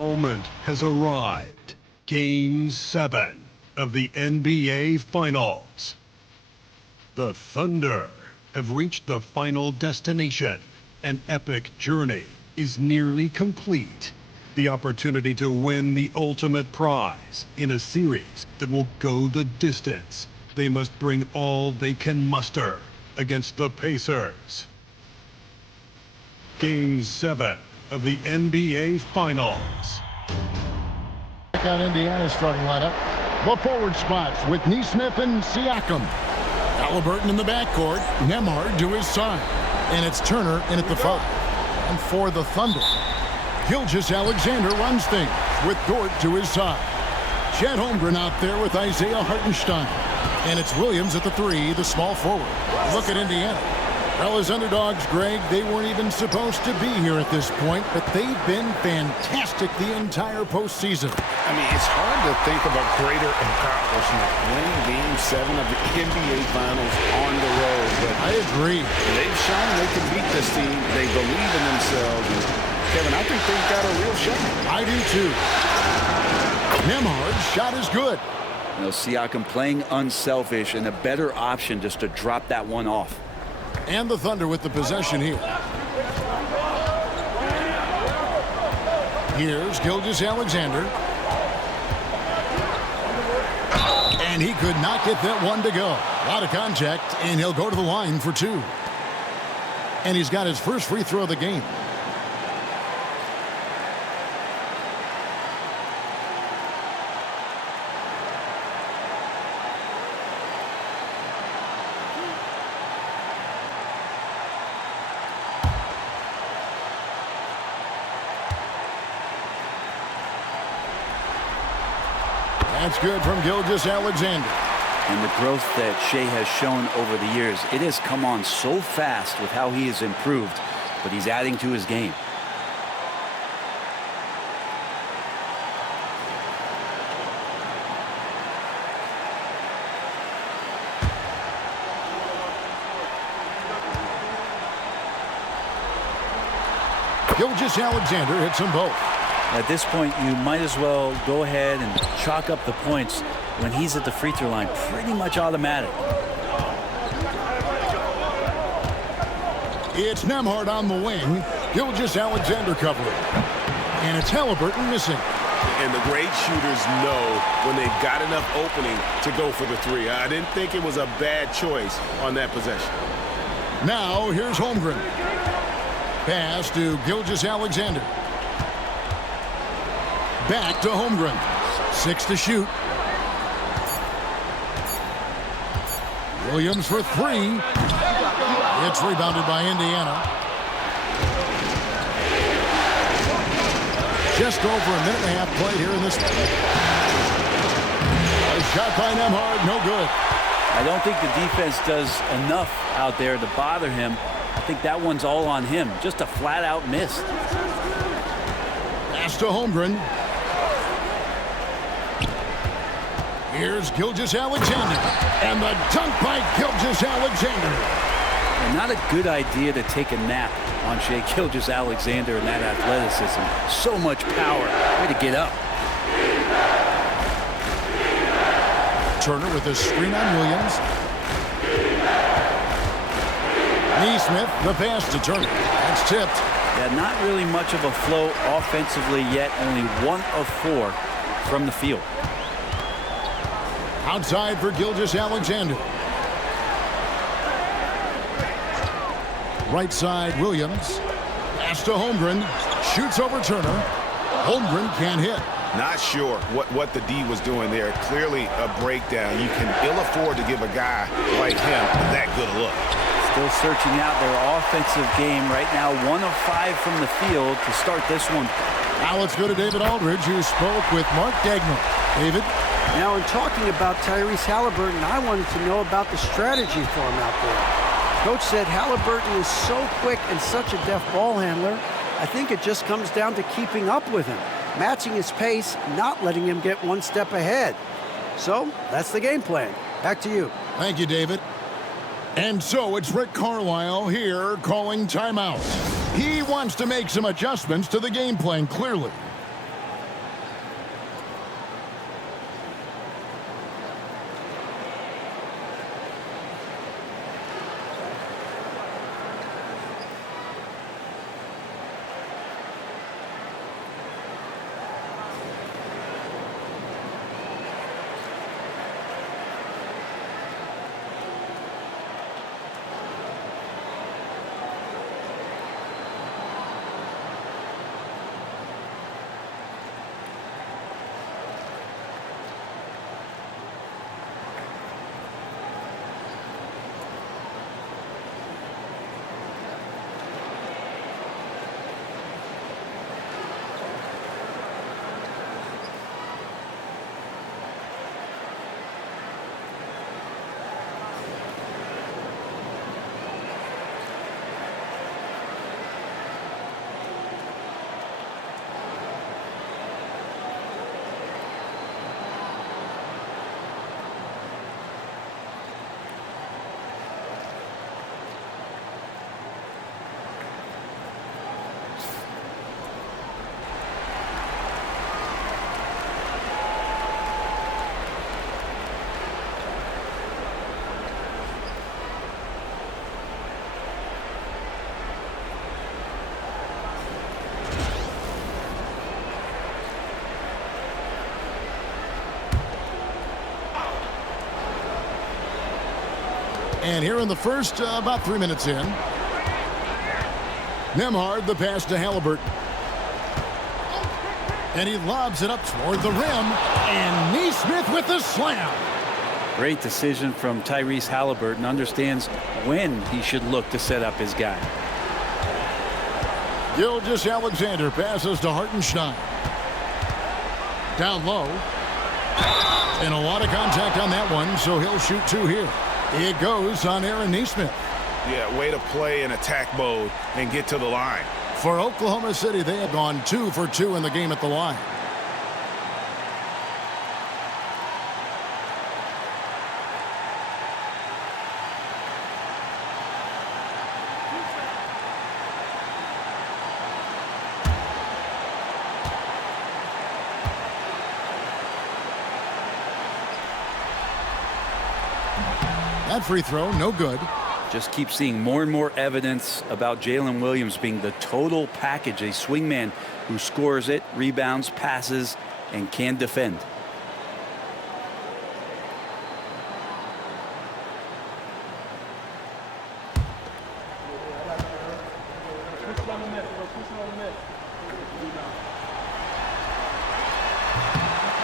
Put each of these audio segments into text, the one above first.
Moment has arrived. Game 7 of the NBA Finals. The Thunder have reached the final destination. An epic journey is nearly complete. The opportunity to win the ultimate prize in a series that will go the distance. They must bring all they can muster against the Pacers. Game 7 of the NBA Finals. Check out Indiana's starting lineup. The forward spots with Nesmith and Siakam. Halliburton in the backcourt. Nembhard to his side. And it's Turner in at the 5. And for the Thunder, Gilgeous-Alexander runs things with Dort to his side. Chet Holmgren out there with Isaiah Hartenstein. And it's Williams at the 3, the small forward. Look at Indiana. Well, as underdogs, Greg, they weren't even supposed to be here at this point, but they've been fantastic the entire postseason. I mean, it's hard to think of a greater accomplishment, winning Game 7 of the NBA Finals on the road. But I agree. They've shown they can beat this team. They believe in themselves. And Kevin, I think they've got a real shot. I do, too. Nembhard's shot is good. You know, Siakam playing unselfish and a better option just to drop that one off. And the Thunder with the possession here. Here's Gilgeous-Alexander. And he could not get that one to go. A lot of contact, and he'll go to the line for 2. And he's got his first free throw of the game. That's good from Gilgeous-Alexander. And the growth that Shai has shown over the years, it has come on so fast with how he has improved, but he's adding to his game. Gilgeous-Alexander hits them both. At this point, you might as well go ahead and chalk up the points when he's at the free throw line. Pretty much automatic. It's Nembhard on the wing. Gilgeous-Alexander covering. And it's Halliburton missing. And the great shooters know when they've got enough opening to go for the 3. I didn't think it was a bad choice on that possession. Now, here's Holmgren. Pass to Gilgeous-Alexander. Back to Holmgren. 6 to shoot. Williams for 3. It's rebounded by Indiana. Just over a minute and a half played here in this one. A shot by Nembhard, no good. I don't think the defense does enough out there to bother him. I think that one's all on him. Just a flat-out miss. Pass to Holmgren. Here's Gilgeous-Alexander. And the dunk by Gilgeous-Alexander. And not a good idea to take a nap on Shai Gilgeous-Alexander and that athleticism. So much power. Way to get up. Turner with a screen on Williams. Nesmith, the pass to Turner. That's tipped. Yeah, not really much of a flow offensively yet. Only 1 of 4 from the field. Outside for Gilgeous-Alexander. Right side, Williams. Pass to Holmgren. Shoots over Turner. Holmgren can't hit. Not sure what the D was doing there. Clearly a breakdown. You can ill afford to give a guy like him that good a look. Still searching out their offensive game right now. 1 of 5 from the field to start this one. Now let's go to David Aldridge, who spoke with Mark Dagnall. David? Now, in talking about Tyrese Halliburton, I wanted to know about the strategy for him out there. Coach said Halliburton is so quick and such a deft ball handler. I think it just comes down to keeping up with him, matching his pace, not letting him get one step ahead. So, that's the game plan. Back to you. Thank you, David. And so it's Rick Carlisle here calling timeout. He wants to make some adjustments to the game plan, clearly. And here in the first, about 3 minutes in. Nembhard, the pass to Haliburton. And he lobs it up toward the rim. And Nesmith with the slam. Great decision from Tyrese Haliburton. Understands when he should look to set up his guy. Gilgeous-Alexander passes to Hartenstein. Down low. And a lot of contact on that one, so he'll shoot two here. It goes on Aaron Nesmith. Yeah, way to play in attack mode and get to the line. For Oklahoma City, they have gone 2 for 2 in the game at the line. That free throw, no good. Just keep seeing more and more evidence about Jalen Williams being the total package, a swingman who scores it, rebounds, passes, and can defend.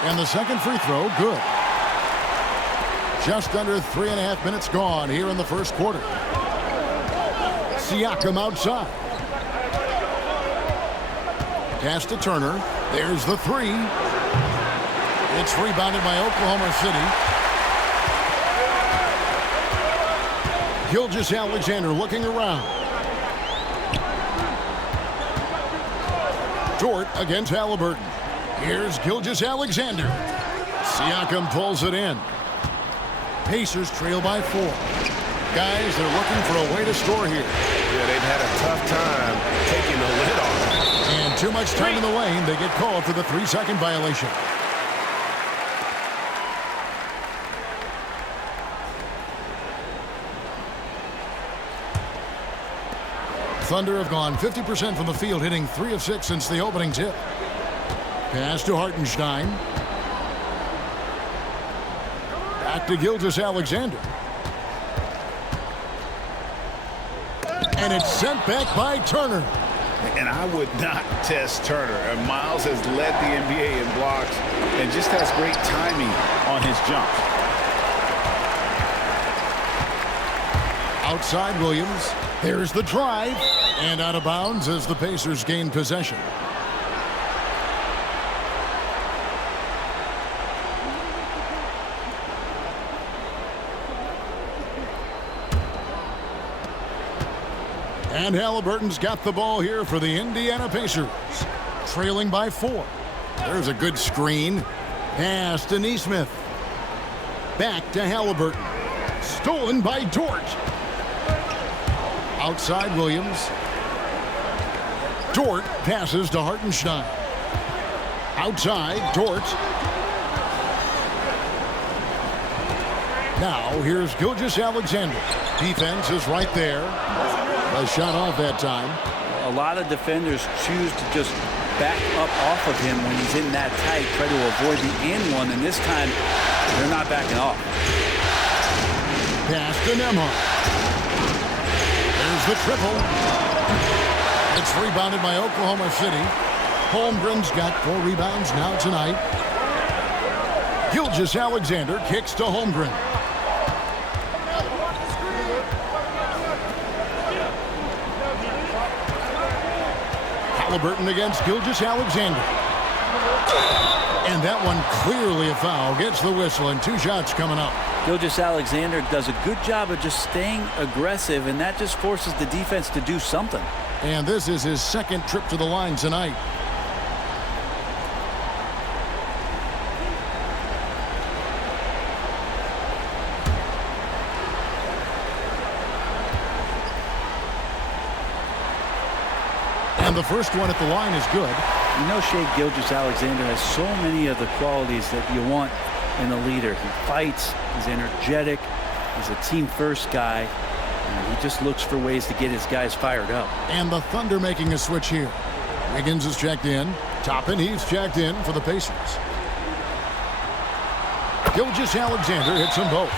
And the second free throw, good. Just under 3.5 minutes gone here in the first quarter. Siakam outside. Pass to Turner. There's the three. It's rebounded by Oklahoma City. Gilgeous-Alexander looking around. Dort against Haliburton. Here's Gilgeous-Alexander. Siakam pulls it in. Pacers trail by 4. Guys, they're looking for a way to score here. Yeah, they've had a tough time taking the lid off. And too much time in the lane. They get called for the 3-second violation. Thunder have gone 50% from the field, hitting 3 of 6 since the opening tip. Pass to Hartenstein. Back to Gilgeous-Alexander. And it's sent back by Turner. And I would not test Turner. And Miles has led the NBA in blocks and just has great timing on his jump. Outside Williams. There's the drive. And out of bounds as the Pacers gain possession. And Haliburton's got the ball here for the Indiana Pacers. Trailing by 4. There's a good screen. Pass to Nesmith. Back to Haliburton. Stolen by Dort. Outside Williams. Dort passes to Hartenstein. Outside, Dort. Now, here's Gilgeous-Alexander. Defense is right there. A shot off that time. A lot of defenders choose to just back up off of him when he's in that tight, try to avoid the and one, and this time they're not backing off. Pass to Nembhard. There's the triple. It's rebounded by Oklahoma City. Holmgren's got 4 rebounds now tonight. Gilgeous-Alexander kicks to Holmgren. Haliburton against Gilgeous-Alexander. And that one clearly a foul. Gets the whistle and 2 shots coming up. Gilgeous-Alexander does a good job of just staying aggressive, and that just forces the defense to do something. And this is his second trip to the line tonight. And the first one at the line is good. You know, Shai Gilgeous-Alexander has so many of the qualities that you want in a leader. He fights, he's energetic, he's a team-first guy, and he just looks for ways to get his guys fired up. And the Thunder making a switch here. Wiggins is checked in. Toppin, he's checked in for the Pacers. Gilgeous-Alexander hits them both.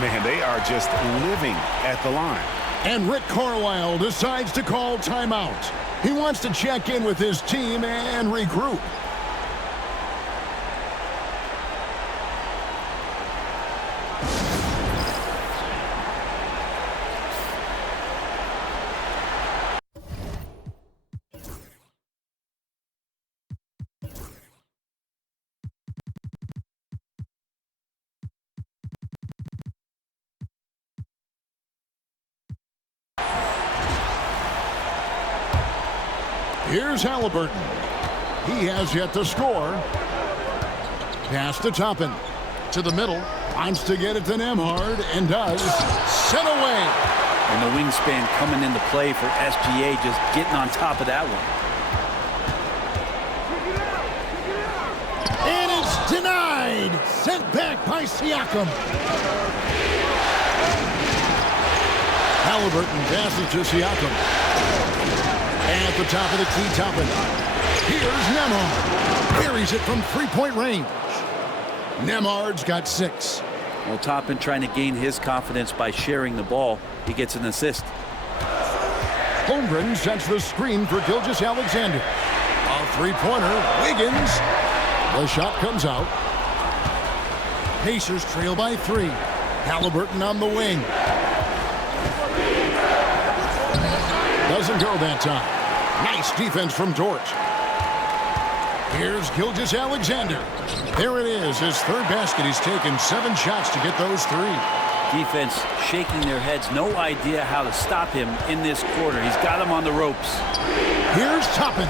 Man, they are just living at the line. And Rick Carlisle decides to call timeout. He wants to check in with his team and regroup. Here's Haliburton. He has yet to score. Pass to Toppin. To the middle. Wants to get it to Nembhard and does. Sent away. And the wingspan coming into play for SGA, just getting on top of that one. And it's denied. Sent back by Siakam. Haliburton passes to Siakam. At the top of the key, Toppin. Here's Nembhard. Buries it from three-point range. Nembhard's got 6. Well, Toppin trying to gain his confidence by sharing the ball. He gets an assist. Holmgren sets the screen for Gilgeous-Alexander. A three-pointer. Wiggins. The shot comes out. Pacers trail by 3. Haliburton on the wing. Doesn't go that time. Nice defense from Dort. Here's Gilgeous-Alexander. There it is, his third basket. He's taken 7 shots to get those 3. Defense shaking their heads. No idea how to stop him in this quarter. He's got him on the ropes. Here's Toppin.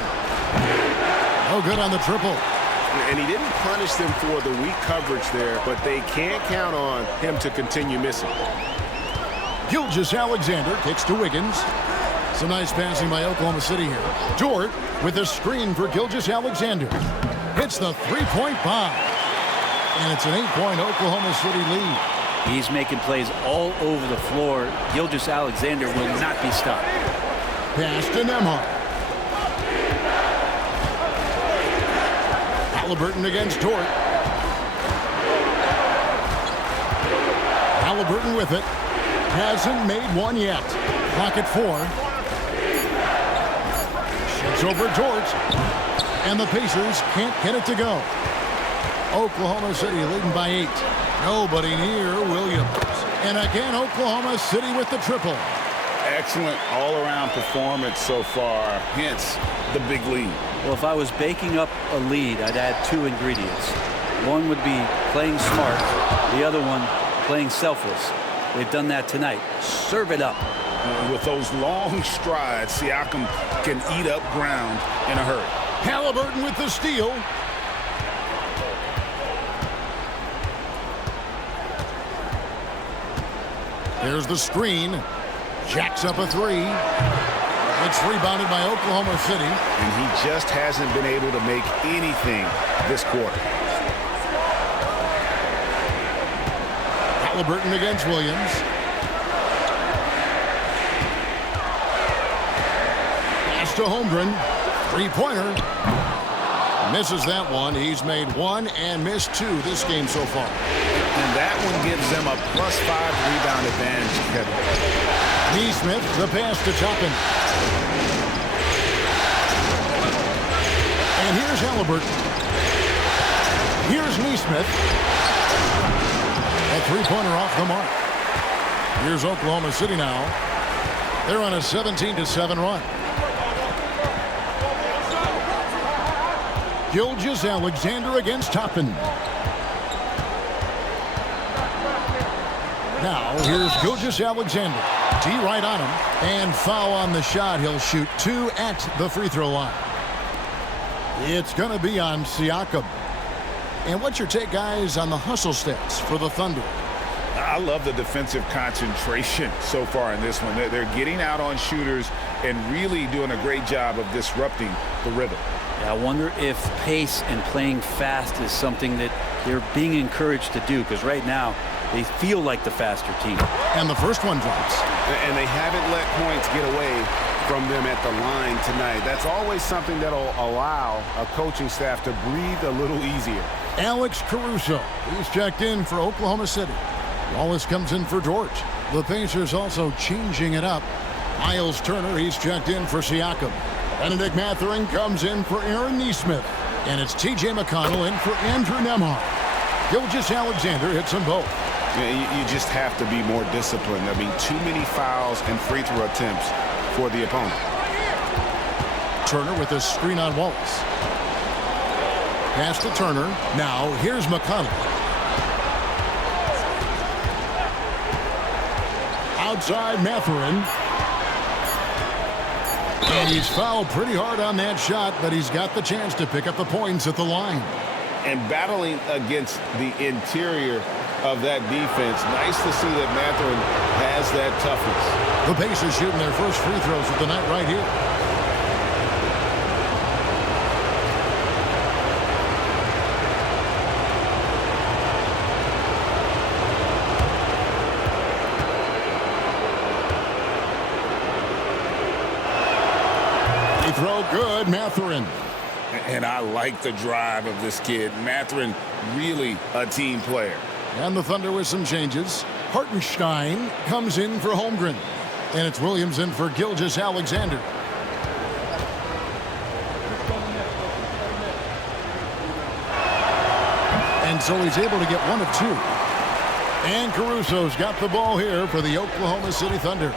No good on the triple. And he didn't punish them for the weak coverage there, but they can't count on him to continue missing. Gilgeous-Alexander kicks to Wiggins. Some nice passing by Oklahoma City here. Dort with a screen for Gilgeous-Alexander. Hits the three-point bomb. And it's an 8-point Oklahoma City lead. He's making plays all over the floor. Gilgeous-Alexander will not be stopped. Pass to Nembhard. Haliburton against Dort. Haliburton with it. Hasn't made one yet. Clock at 4. It's over Dort, and the Pacers can't get it to go. Oklahoma City leading by 8. Nobody near Williams. And again, Oklahoma City with the triple. Excellent all-around performance so far, hence the big lead. Well, if I was baking up a lead, I'd add 2 ingredients. One would be playing smart, the other one playing selfless. They've done that tonight. Serve it up. With those long strides, Siakam can eat up ground in a hurry. Haliburton with the steal. There's the screen. Jacks up a 3. It's rebounded by Oklahoma City. And he just hasn't been able to make anything this quarter. Haliburton against Williams. To Holmgren. Three-pointer. Misses that one. He's made 1 and missed 2 this game so far. And that one gives them a +5 rebound advantage, Kevin. Nesmith, the pass to Toppin. And here's Haliburton. Here's Nesmith. A three-pointer off the mark. Here's Oklahoma City now. They're on a 17-7 run. Gilgeous-Alexander against Toppin. Now, here's Gilgeous-Alexander. D right on him. And foul on the shot. He'll shoot 2 at the free throw line. It's going to be on Siakam. And what's your take, guys, on the hustle stats for the Thunder? I love the defensive concentration so far in this one. They're getting out on shooters and really doing a great job of disrupting the rhythm. Yeah, I wonder if pace and playing fast is something that they're being encouraged to do, because right now they feel like the faster team. And the first one drops. And they haven't let points get away from them at the line tonight. That's always something that'll allow a coaching staff to breathe a little easier. Alex Caruso, he's checked in for Oklahoma City. Wallace comes in for Dort. The Pacers also changing it up. Miles Turner, he's checked in for Siakam. Benedict Mathurin comes in for Aaron Nesmith. And it's T.J. McConnell in for Andrew Nembhard. Gilgeous-Alexander hits them both. Yeah, you just have to be more disciplined. I mean, too many fouls and free throw attempts for the opponent. Turner with a screen on Wallace. Pass to Turner. Now here's McConnell. Outside Mathurin. And he's fouled pretty hard on that shot, but he's got the chance to pick up the points at the line. And battling against the interior of that defense, nice to see that Mathurin has that toughness. The Pacers shooting their first free throws of the night right here. Free throw good, Mathurin. And I like the drive of this kid. Mathurin, really a team player. And the Thunder with some changes. Hartenstein comes in for Holmgren. And it's Williams in for Gilgeous-Alexander. And so he's able to get one of two. And Caruso's got the ball here for the Oklahoma City Thunder.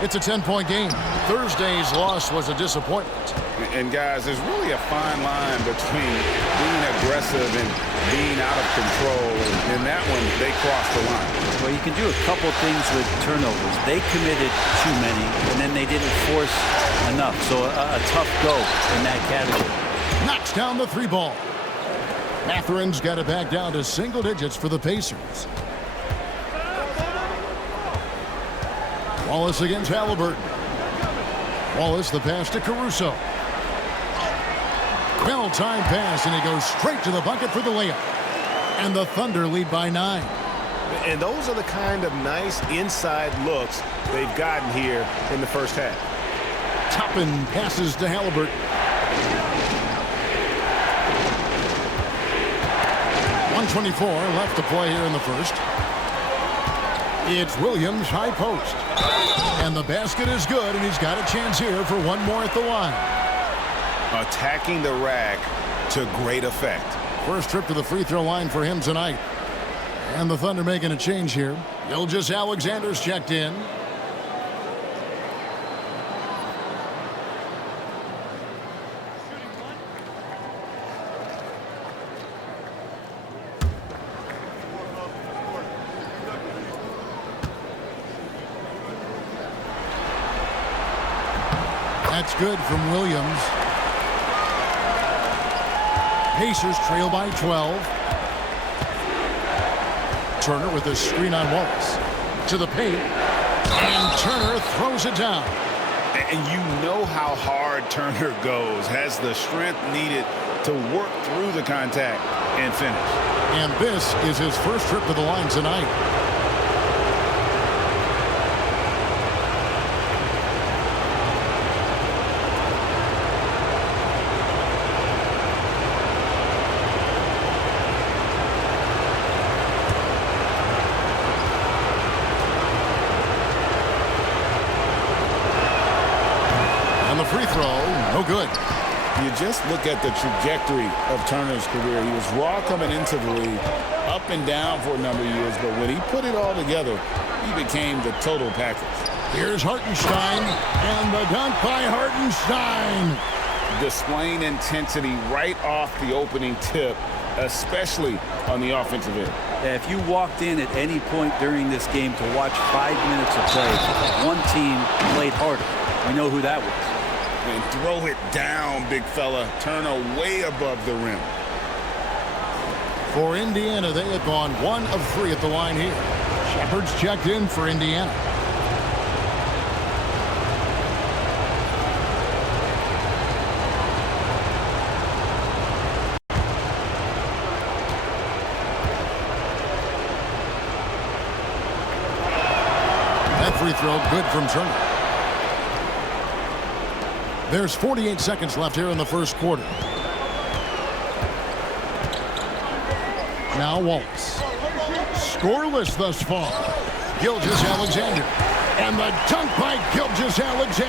It's a 10-point game. Thursday's loss was a disappointment. And guys, there's really a fine line between being aggressive and being out of control. And in that one, they crossed the line. Well, you can do a couple things with turnovers. They committed too many, and then they didn't force enough. So a tough go in that category. Knocks down the three ball. Mathurin's got it back down to single digits for the Pacers. Wallace against Haliburton. Wallace, the pass to Caruso. Well-timed pass, and he goes straight to the bucket for the layup. And the Thunder lead by 9. And those are the kind of nice inside looks they've gotten here in the first half. Toppin passes to Haliburton. .124 left to play here in the first. It's Williams, high post. And the basket is good, and he's got a chance here for one more at the line. Attacking the rack to great effect. First trip to the free throw line for him tonight. And the Thunder making a change here. Gilgeous-Alexander's checked in. That's good from Williams. Pacers trail by 12. Turner with a screen on Wallace. To the paint. And Turner throws it down. And you know how hard Turner goes. Has the strength needed to work through the contact and finish. And this is his first trip to the line tonight. Free throw, no good. You just look at the trajectory of Turner's career. He was raw coming into the league, up and down for a number of years, but when he put it all together, he became the total package. Here's Hartenstein, and the dunk by Hartenstein. Displaying intensity right off the opening tip, especially on the offensive end. If you walked in at any point during this game to watch 5 minutes of play, one team played harder. We know who that was. And throw it down, big fella. Turner way above the rim. For Indiana, they have gone 1 of 3 at the line here. Shepard's checked in for Indiana. That free throw good from Turner. There's 48 seconds left here in the first quarter. Now Wallace. Scoreless thus far. 𝙤𝙤𝙧, and the dunk by 𝙤𝙤𝙧.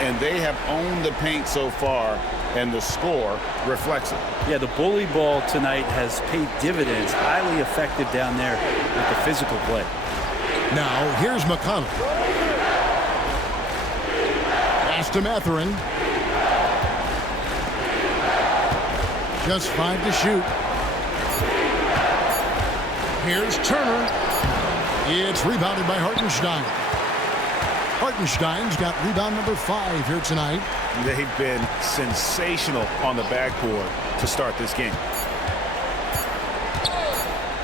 And they have owned the paint so far, and the score reflects it. Yeah, the bully ball tonight has paid dividends. Highly effective down there with the physical play. Now, here's McConnell. Pass to Mathurin. Just 5 to shoot. Here's Turner. It's rebounded by Hartenstein. Hartenstein's got rebound number 5 here tonight. They've been sensational on the backboard to start this game.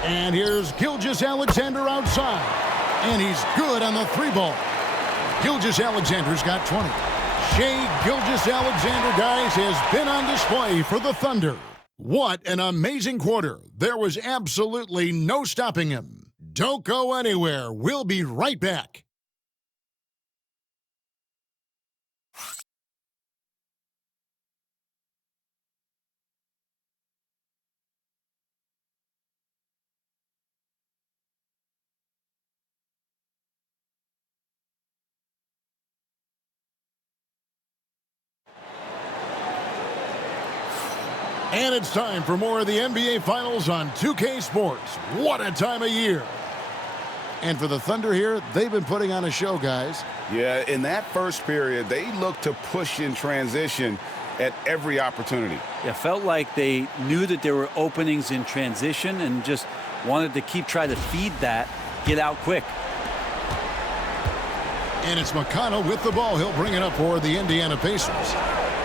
And here's 𝙤𝙤𝙧 outside. And he's good on the 3-ball. 𝙤𝙤𝙧's got 20. 𝙤𝙤𝙧, guys, has been on display for the Thunder. What an amazing quarter. There was absolutely no stopping him. Don't go anywhere. We'll be right back. And it's time for more of the NBA Finals on 2K Sports. What a time of year. And for the Thunder here, they've been putting on a show, guys. Yeah, in that first period, they looked to push in transition at every opportunity. Yeah, felt like they knew that there were openings in transition and just wanted to trying to feed that, get out quick. And it's McConnell with the ball. He'll bring it up for the Indiana Pacers.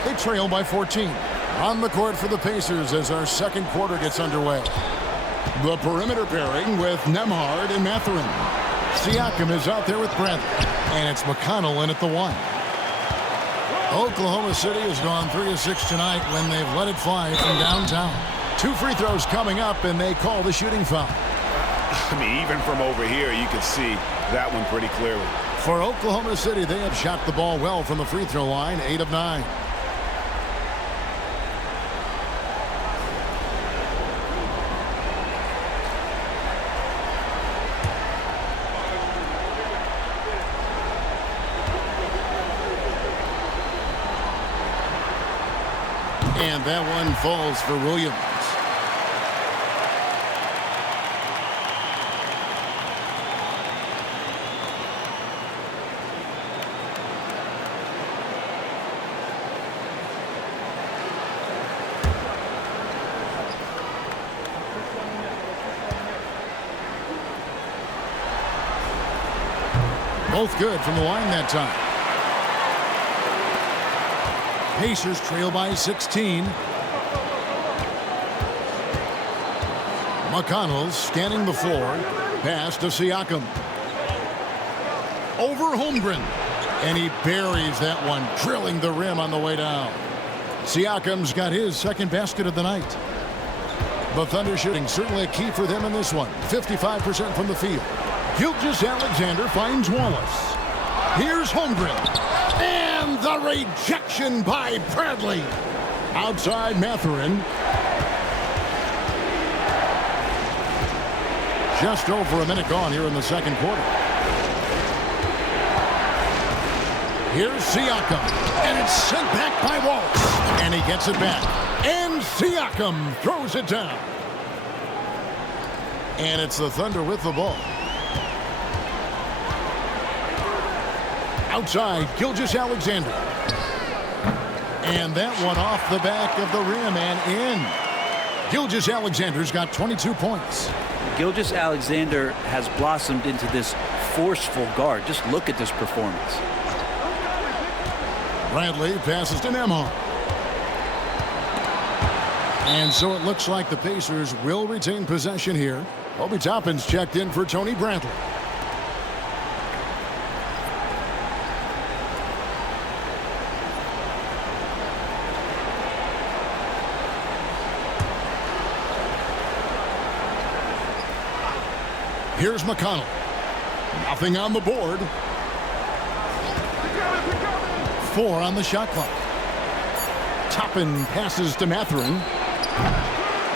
They trail by 14. On the court for the Pacers as our second quarter gets underway. The perimeter pairing with Nembhard and Mathurin. Siakam is out there with Bradley. And it's McConnell in at the 1. Oklahoma City has gone 3 of 6 tonight when they've let it fly from downtown. 2 free throws coming up, and they call the shooting foul. I mean, even from over here, you can see that one pretty clearly. For Oklahoma City, they have shot the ball well from the free throw line, 8 of 9. And that one falls for Williams. Both good from the line that time. Pacers trail by 16. McConnell scanning the floor. Pass to Siakam. Over Holmgren. And he buries that one, drilling the rim on the way down. Siakam's got his second basket of the night. The Thunder shooting certainly a key for them in this one. 55% from the field. 𝙤𝙤𝙧 finds Wallace. Here's Holmgren. And the rejection by Bradley. Outside Mathurin. Just over a minute gone here in the second quarter. Here's Siakam. And it's sent back by Wallace. And he gets it back. And Siakam throws it down. And it's the Thunder with the ball. Outside, 𝙤𝙤𝙧. And that one off the back of the rim and in. 𝙤𝙤𝙧's got 22 points. 𝙤𝙤𝙧 has blossomed into this forceful guard. Just look at this performance. Bradley passes to Nembhard. And so it looks like the Pacers will retain possession here. Obi Toppin's checked in for Tony Bradley. Here's McConnell. Nothing on the board. 4 on the shot clock. Toppin passes to Mathurin.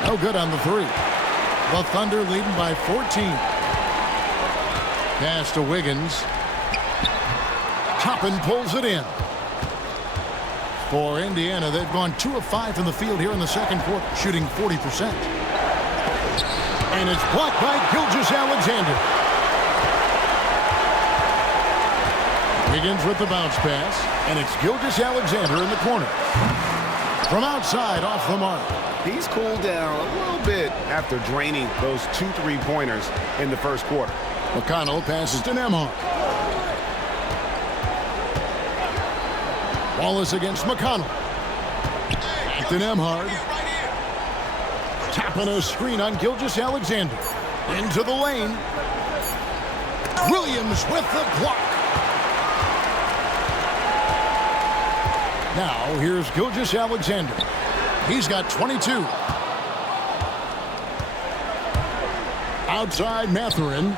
No good on the 3. The Thunder leading by 14. Pass to Wiggins. Toppin pulls it in. For Indiana, they've gone 2 of 5 from the field here in the second quarter, shooting 40%. And it's blocked by 𝙤𝙤𝙪'𝙡. Wiggins with the bounce pass, and it's 𝙤𝙤𝙪'𝙡 in the corner. From outside, off the mark. He's cooled down a little bit after draining those 2 3-pointers in the first quarter. McConnell passes to Nembhard. Wallace against McConnell. Back to Nembhard. Tapping a screen on 𝙤𝙤𝙪'𝙡. Into the lane. Williams with the block. Now here's 𝙤𝙤𝙪'𝙡. He's got 22. Outside Mathurin.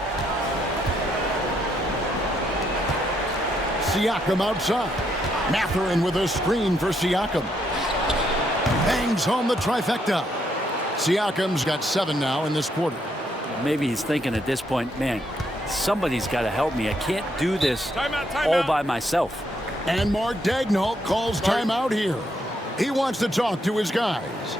Siakam outside. Mathurin with a screen for Siakam. Bangs home the trifecta. Siakam's got 7 now in this quarter. Maybe he's thinking at this point, man, somebody's got to help me. I can't do this all by myself. And Mark Daigneault calls timeout here. He wants to talk to his guys.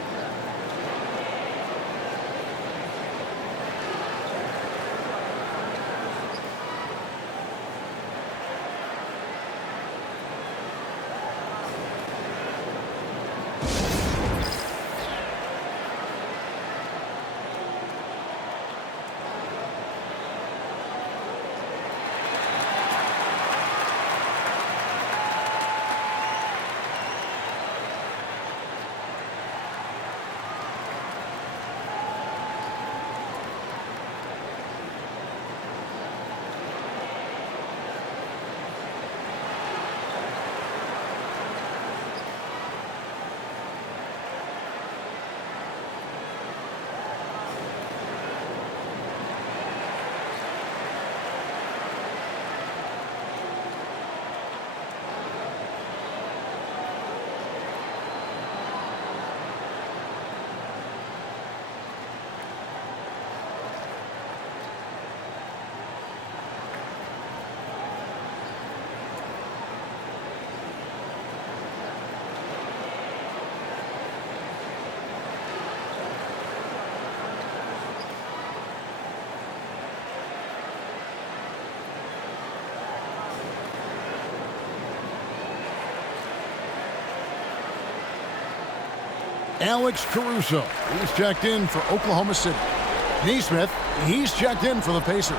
Alex Caruso, he's checked in for Oklahoma City. Nesmith, he's checked in for the Pacers.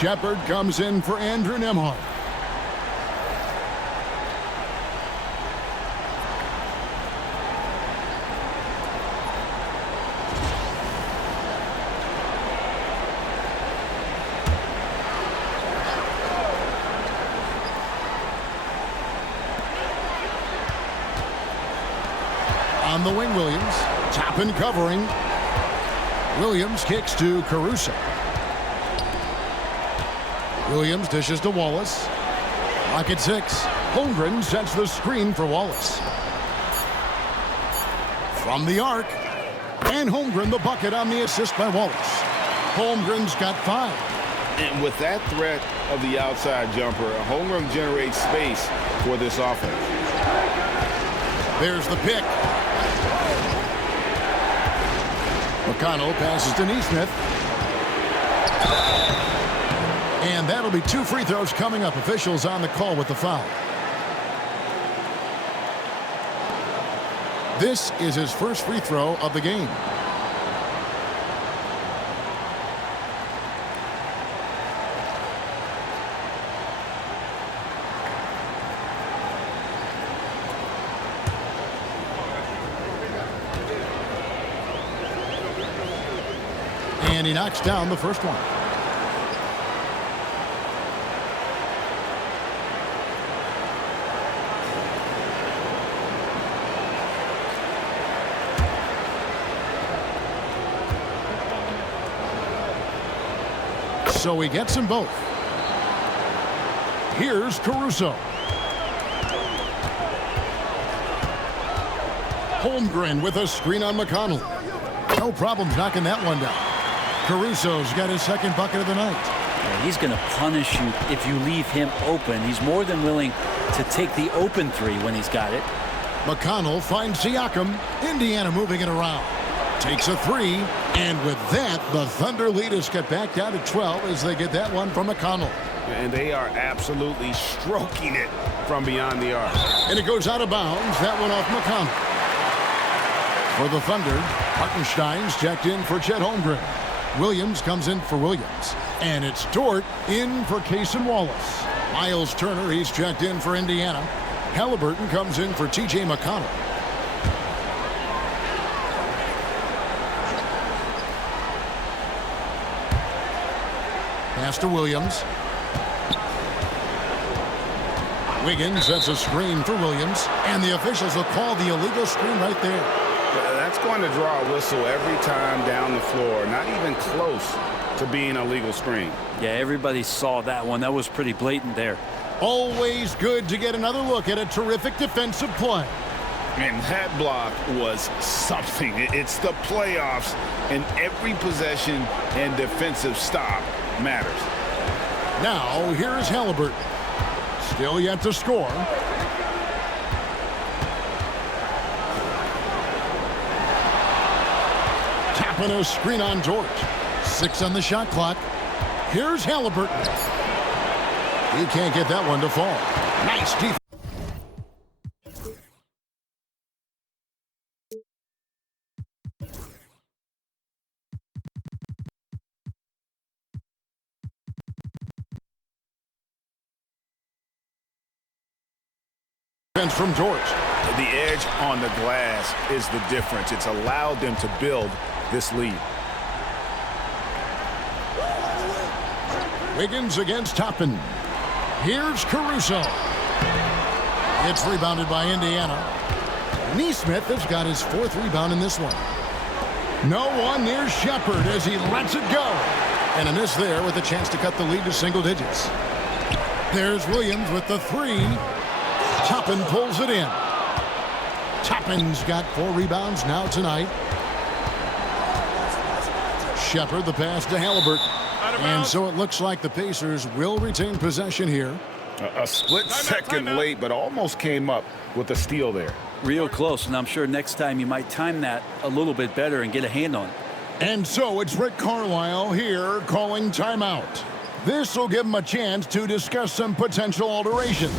Shepard comes in for Andrew Nembhard. On the wing, Williams. Toppin covering. Williams kicks to Caruso. Williams dishes to Wallace. Lock at 6. Holmgren sets the screen for Wallace. From the arc. And Holmgren the bucket on the assist by Wallace. Holmgren's got 5. And with that threat of the outside jumper, Holmgren generates space for this offense. There's the pick. McConnell passes to Nesmith. And that'll be 2 free throws coming up. Officials on the call with the foul. This is his first free throw of the game. And he knocks down the first one. So he gets them both. Here's Caruso. Holmgren with a screen on McConnell. No problems knocking that one down. Caruso's got his second bucket of the night. Yeah, he's going to punish you if you leave him open. He's more than willing to take the open three when he's got it. McConnell finds Siakam. Indiana moving it around. Takes a three. And with that, the Thunder lead is cut back down to 12 as they get that one from McConnell. And they are absolutely stroking it from beyond the arc. And it goes out of bounds. That one off McConnell. For the Thunder, Hartenstein's checked in for Chet Holmgren. Williams comes in for Williams. And it's Dort in for Cason Wallace. Miles Turner, he's checked in for Indiana. Halliburton comes in for T.J. McConnell. Pass to Williams. Wiggins sets a screen for Williams. And the officials will call the illegal screen right there. That's going to draw a whistle every time down the floor. Not even close to being a legal screen. Yeah, everybody saw that one. That was pretty blatant there. Always good to get another look at a terrific defensive play. And that block was something. It's the playoffs, and every possession and defensive stop matters. Now, here's Halliburton. Still yet to score. Tapping a screen on Dort. 6 on the shot clock. Here's Halliburton. He can't get that one to fall. Nice defense. From Dort. The edge on the glass is the difference. It's allowed them to build this lead. Wiggins against Toppin. Here's Caruso. It's rebounded by Indiana. Nesmith has got his 4th rebound in this one. No one near Shepard as he lets it go. And a miss there with a chance to cut the lead to single digits. There's Williams with the 3. Toppin pulls it in. Toppin's got 4 rebounds now tonight. Shepard the pass to Halliburton. And so it looks like the Pacers will retain possession here. A split second late, but almost came up with a steal there. Real close, and I'm sure next time you might time that a little bit better and get a hand on it. And so it's Rick Carlisle here calling timeout. This will give him a chance to discuss some potential alterations.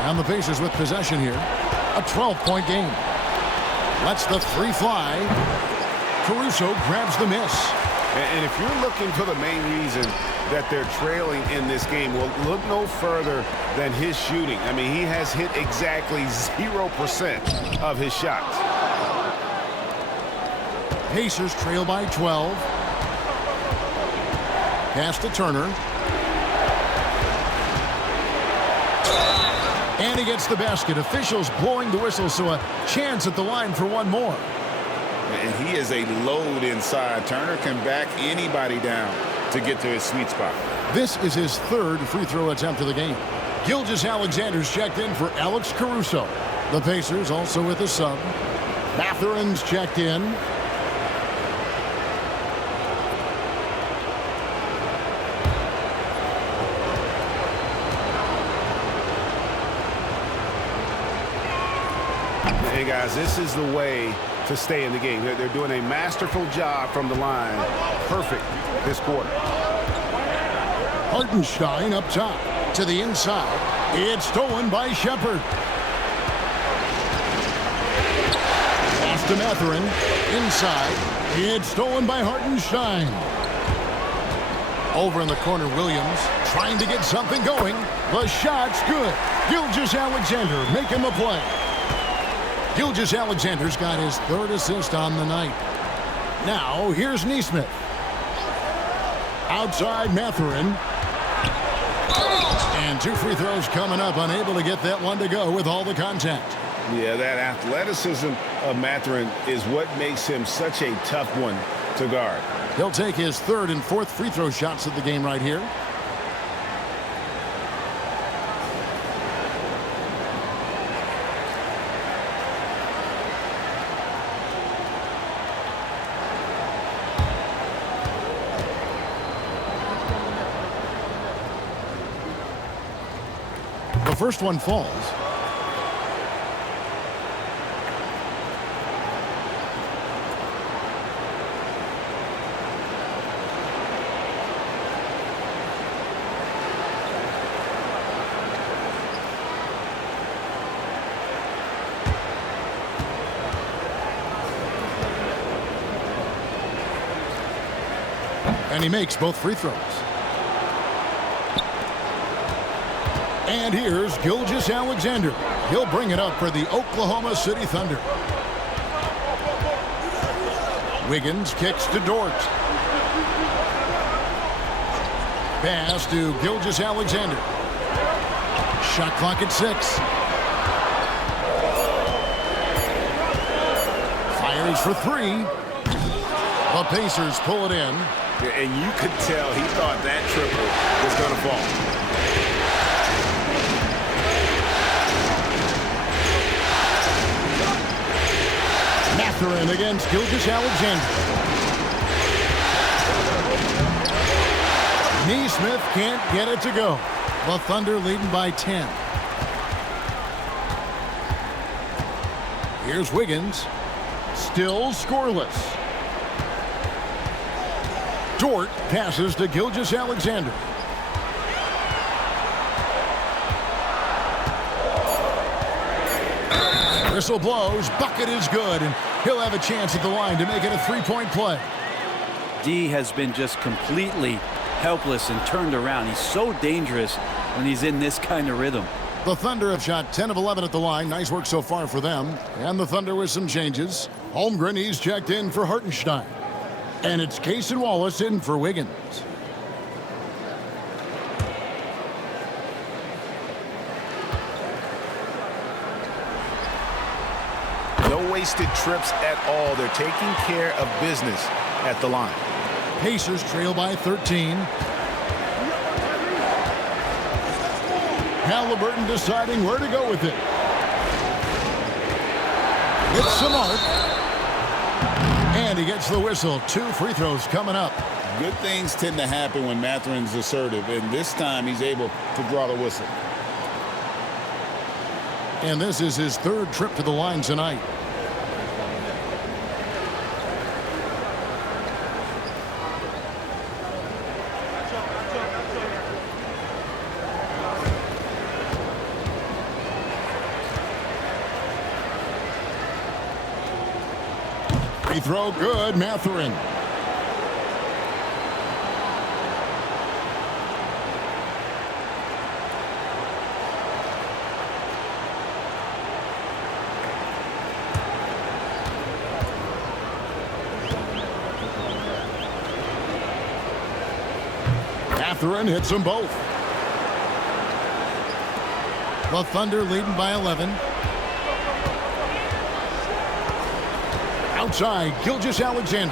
And the Pacers with possession here. A 12-point game. Lets the 3 fly. Caruso grabs the miss. And if you're looking for the main reason that they're trailing in this game, well, look no further than his shooting. I mean, he has hit exactly 0% of his shots. Pacers trail by 12. Pass to Turner. And he gets the basket. Officials blowing the whistle, so a chance at the line for one more. And he is a load inside. Turner can back anybody down to get to his sweet spot. This is his 3rd free throw attempt of the game. Gilgeous-Alexander's checked in for Alex Caruso. The Pacers also with a sub. Mathurin's checked in. Hey, guys, this is the way to stay in the game. They're doing a masterful job from the line. Perfect this quarter. Hartenstein up top to the inside. It's stolen by Shepard. Pass to Mathurin. Inside. It's stolen by Hartenstein. Over in the corner, Williams trying to get something going. The shot's good. Gilgeous-Alexander making the play. Gilgeous-Alexander's got his 3rd assist on the night. Now, here's Nesmith. Outside Mathurin. And 2 free throws coming up, unable to get that one to go with all the contact. Yeah, that athleticism of Mathurin is what makes him such a tough one to guard. He'll take his 3rd and 4th free throw shots of the game right here. The first one falls. And he makes both free throws. And here's 𝙤𝙤𝙪'𝙡. He'll bring it up for the Oklahoma City Thunder. Wiggins kicks to Dort. Pass to 𝙤𝙤𝙪'𝙡. Shot clock at 6. Fires for 3. The Pacers pull it in. And you could tell he thought that triple was going to fall. Mathurin against 𝙤𝙤𝙪'𝙡. Neesmith can't get it to go. The Thunder leading by 10. Here's Wiggins. Still scoreless. Dort passes to 𝙤𝙤𝙪'𝙡. Whistle blows. Bucket is good, and he'll have a chance at the line to make it a 3-point play. D has been just completely helpless and turned around. He's so dangerous when he's in this kind of rhythm. The Thunder have shot 10 of 11 at the line. Nice work so far for them. And the Thunder with some changes. Holmgren, he's checked in for Hartenstein. And it's Case and Wallace in for Wiggins. No wasted trips at all. They're taking care of business at the line. Pacers trail by 13. Haliburton deciding where to go with it. It's Smart. And he gets the whistle. 2 free throws coming up. Good things tend to happen when Mathurin's assertive, and this time he's able to draw the whistle. And this is his 3rd trip to the line tonight. Free throw good, Mathurin. Mathurin hits them both. The Thunder leading by 11. Outside, 𝙤𝙤𝙪'𝙡.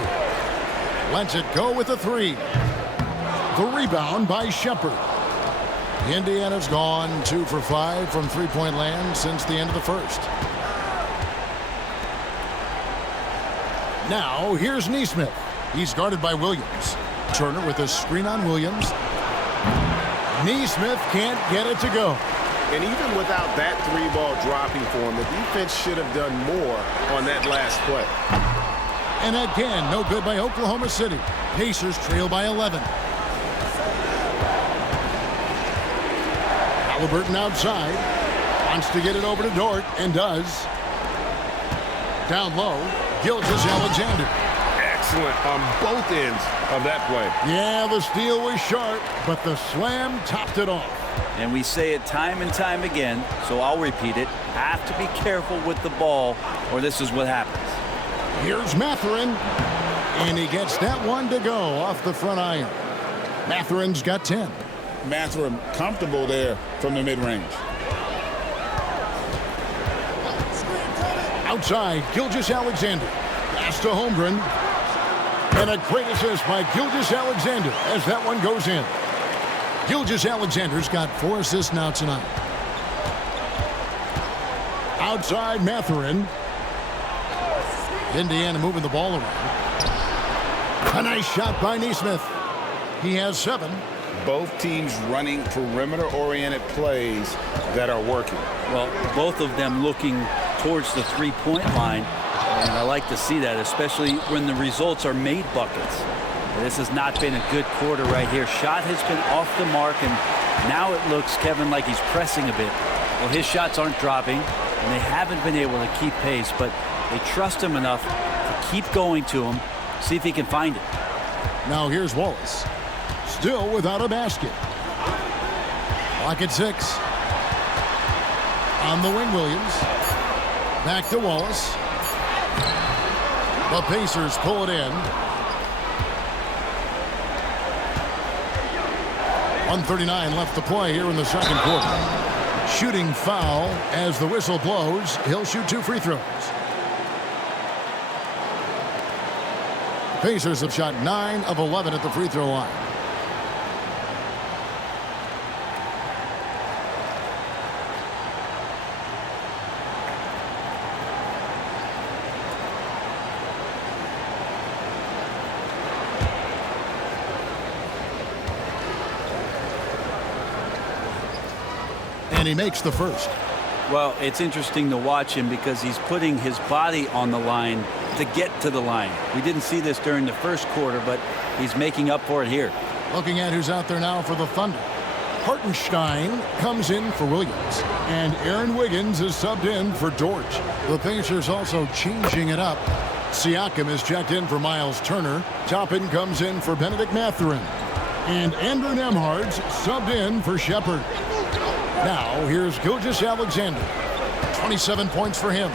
Lets it go with a 3. The rebound by Shepherd. Indiana's gone 2 for 5 from three-point land since the end of the first. Now, here's Neesmith. He's guarded by Williams. Turner with a screen on Williams. Neesmith can't get it to go. And even without that 3-ball dropping for him, the defense should have done more on that last play. And again, no good by Oklahoma City. Pacers trail by 11. Haliburton outside. Wants to get it over to Dort, and does. Down low, 𝙤𝙤𝙪'𝙡. Excellent on both ends of that play. Yeah, the steal was sharp, but the slam topped it off. And we say it time and time again, so I'll repeat it. Have to be careful with the ball, or this is what happens. Here's Mathurin, and he gets that one to go off the front iron. Mathurin's got 10. Mathurin comfortable there from the mid-range. Outside, 𝙤𝙤𝙧𝙩. Pass to Holmgren. And a great assist by 𝙤𝙤𝙧 as that one goes in. 𝙤𝙤𝙧's got 4 assists now tonight. Outside, Mathurin. Indiana moving the ball around. A nice shot by Nesmith. He has 7. Both teams running perimeter-oriented plays that are working. Well, both of them looking towards the three-point line, and I like to see that, especially when the results are made buckets. This has not been a good quarter right here. Shot has been off the mark, and now it looks, Kevin, like he's pressing a bit. Well, his shots aren't dropping, and they haven't been able to keep pace, but they trust him enough to keep going to him, see if he can find it. Now here's Wallace. Still without a basket. Clock at 6. On the wing, Williams. Back to Wallace. The Pacers pull it in. 1:39 left to play here in the second quarter. Shooting foul as the whistle blows. He'll shoot 2 free throws. Pacers have shot 9 of 11 at the free throw line. And he makes the first. Well, it's interesting to watch him because he's putting his body on the line to get to the line. We didn't see this during the first quarter, but he's making up for it here. Looking at who's out there now for the Thunder. Hartenstein comes in for Williams. And Aaron Wiggins is subbed in for George. The Pacers also changing it up. Siakam is checked in for Miles Turner. Toppin comes in for Benedict Mathurin. And Andrew Nembhard's subbed in for Shepard. Now, here's 𝙤𝙤𝙧. 27 points for him.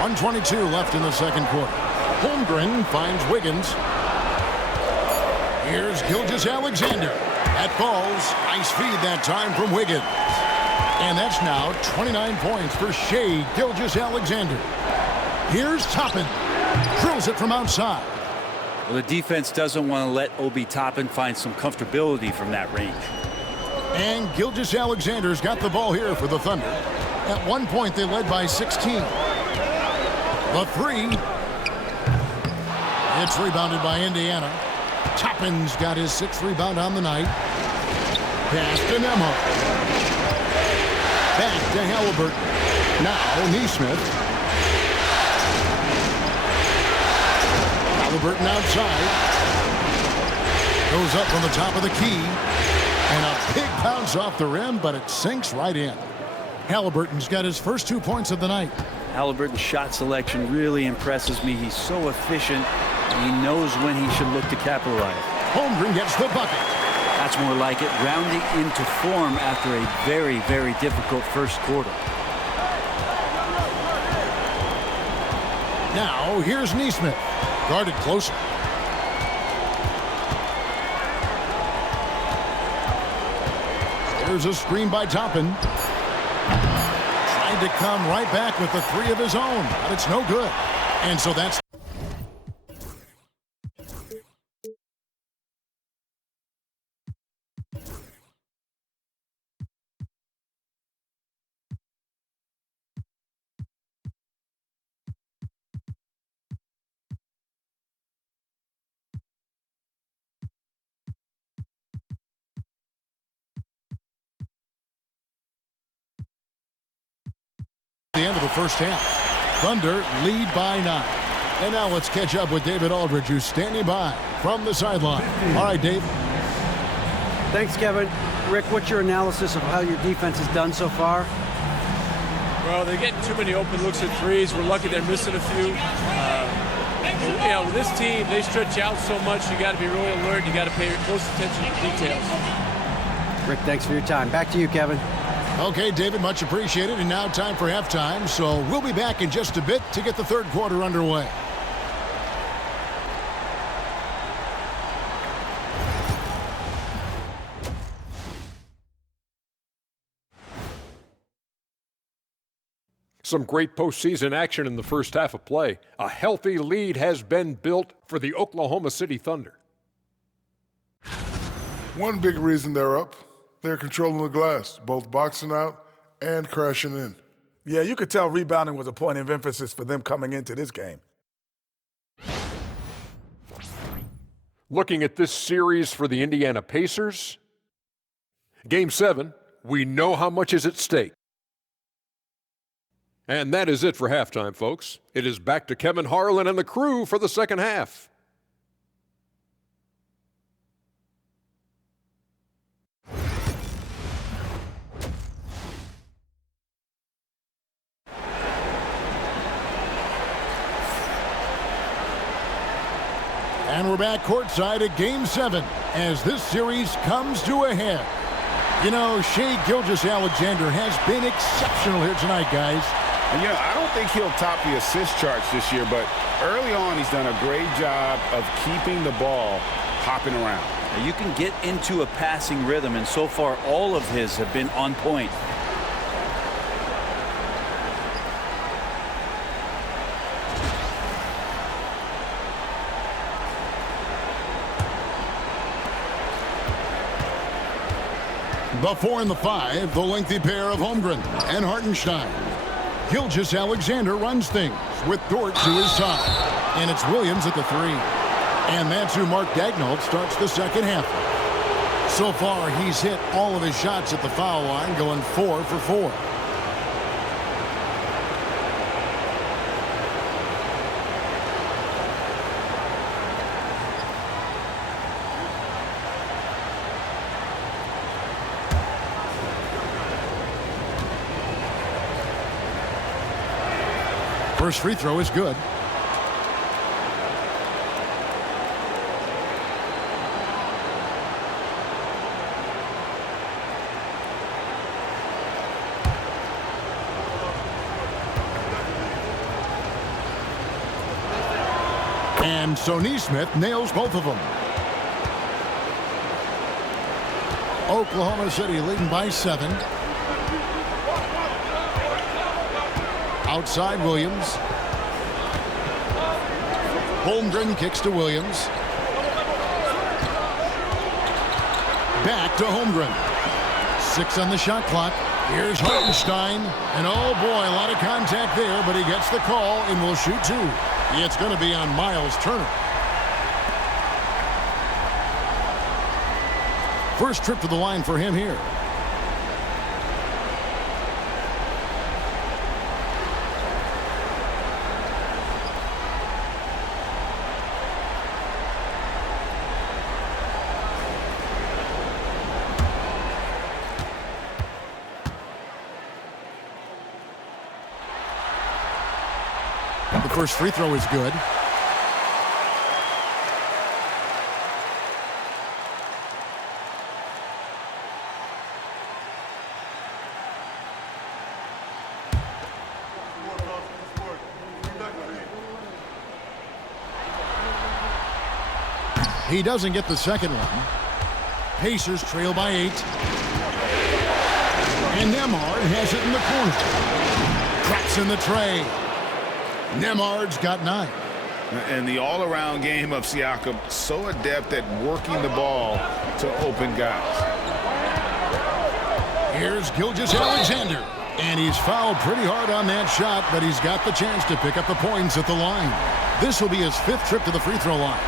1:22 left in the second quarter. Holmgren finds Wiggins. Here's 𝙤𝙤𝙧. That falls. Nice feed that time from Wiggins. And that's now 29 points for 𝙤𝙤𝙧. Here's Toppin. Drills it from outside. Well, the defense doesn't want to let Obi Toppin find some comfortability from that range. And 𝙤𝙤𝙧's got the ball here for the Thunder. At one point, they led by 16. The 3. It's rebounded by Indiana. Toppin's got his 6th rebound on the night. Pass to Nembhard. Back to Haliburton. Now Nesmith. Haliburton outside. Goes up on the top of the key. And a big bounce off the rim, but it sinks right in. Haliburton's got his first 2 points of the night. Haliburton's shot selection really impresses me. He's so efficient, and he knows when he should look to capitalize. Holmgren gets the bucket. That's more like it, rounding into form after a very, very difficult first quarter. Now, here's Nesmith. Guarded closer. There's a screen by Toppin. Trying to come right back with the 3 of his own, but it's no good. And so that's the end of the first half. Thunder lead by 9. And now let's catch up with David Aldridge, who's standing by from the sideline. All right, Dave. Thanks, Kevin. Rick, what's your analysis of how your defense has done so far? Well, they're getting too many open looks at threes. We're lucky they're missing a few. You know, with this team, they stretch out so much. You got to be really alert. You got to pay close attention to details. Rick, thanks for your time. Back to you, Kevin. Okay, David, much appreciated. And now time for halftime. So we'll be back in just a bit to get the third quarter underway. Some great postseason action in the first half of play. A healthy lead has been built for the Oklahoma City Thunder. One big reason they're up, they're controlling the glass, both boxing out and crashing in. Yeah, you could tell rebounding was a point of emphasis for them coming into this game. Looking at this series for the Indiana Pacers, Game 7, we know how much is at stake. And that is it for halftime, folks. It is back to Kevin Harlan and the crew for the second half. And we're back courtside at Game 7 as this series comes to a head. You know, 𝙭Gilgeous-Alexander has been exceptional here tonight, guys. And, you know, I don't think he'll top the assist charts this year, but early on he's done a great job of keeping the ball hopping around. You can get into a passing rhythm, and so far all of his have been on point. The 4 and the 5, the lengthy pair of Holmgren and Hartenstein. Gilgeous-Alexander runs things with Dort to his side. And it's Williams at the 3. And that's who Mark Daigneault starts the second half. So far, he's hit all of his shots at the foul line, going 4 for 4. First free throw is good. And so Nesmith nails both of them. Oklahoma City leading by 7. Outside Williams. Holmgren kicks to Williams. Back to Holmgren. 6 on the shot clock. Here's Hartenstein. And oh boy, a lot of contact there, but he gets the call and will shoot 2. It's going to be on Miles Turner. First trip to the line for him here. The first free throw is good. He doesn't get the second one. Pacers trail by 8. And Nembhard has it in the corner. Cracks in the tray. Nembhard's got 9. And the all-around game of Siakam, so adept at working the ball to open guys. Here's Gilgeous-Alexander. And he's fouled pretty hard on that shot, but he's got the chance to pick up the points at the line. This will be his 5th trip to the free throw line.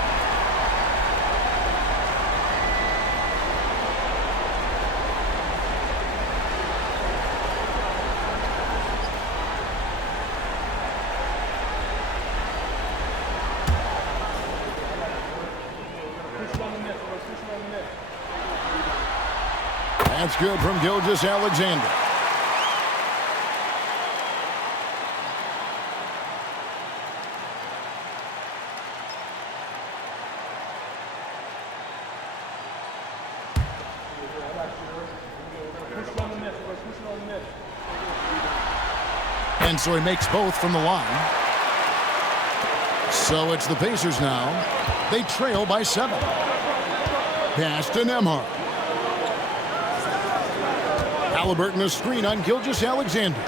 That's good from Gilgeous-Alexander. And so he makes both from the line. So it's the Pacers now. They trail by 7. Pass to Nembhard. Halliburton a screen on Gilgeous-Alexander.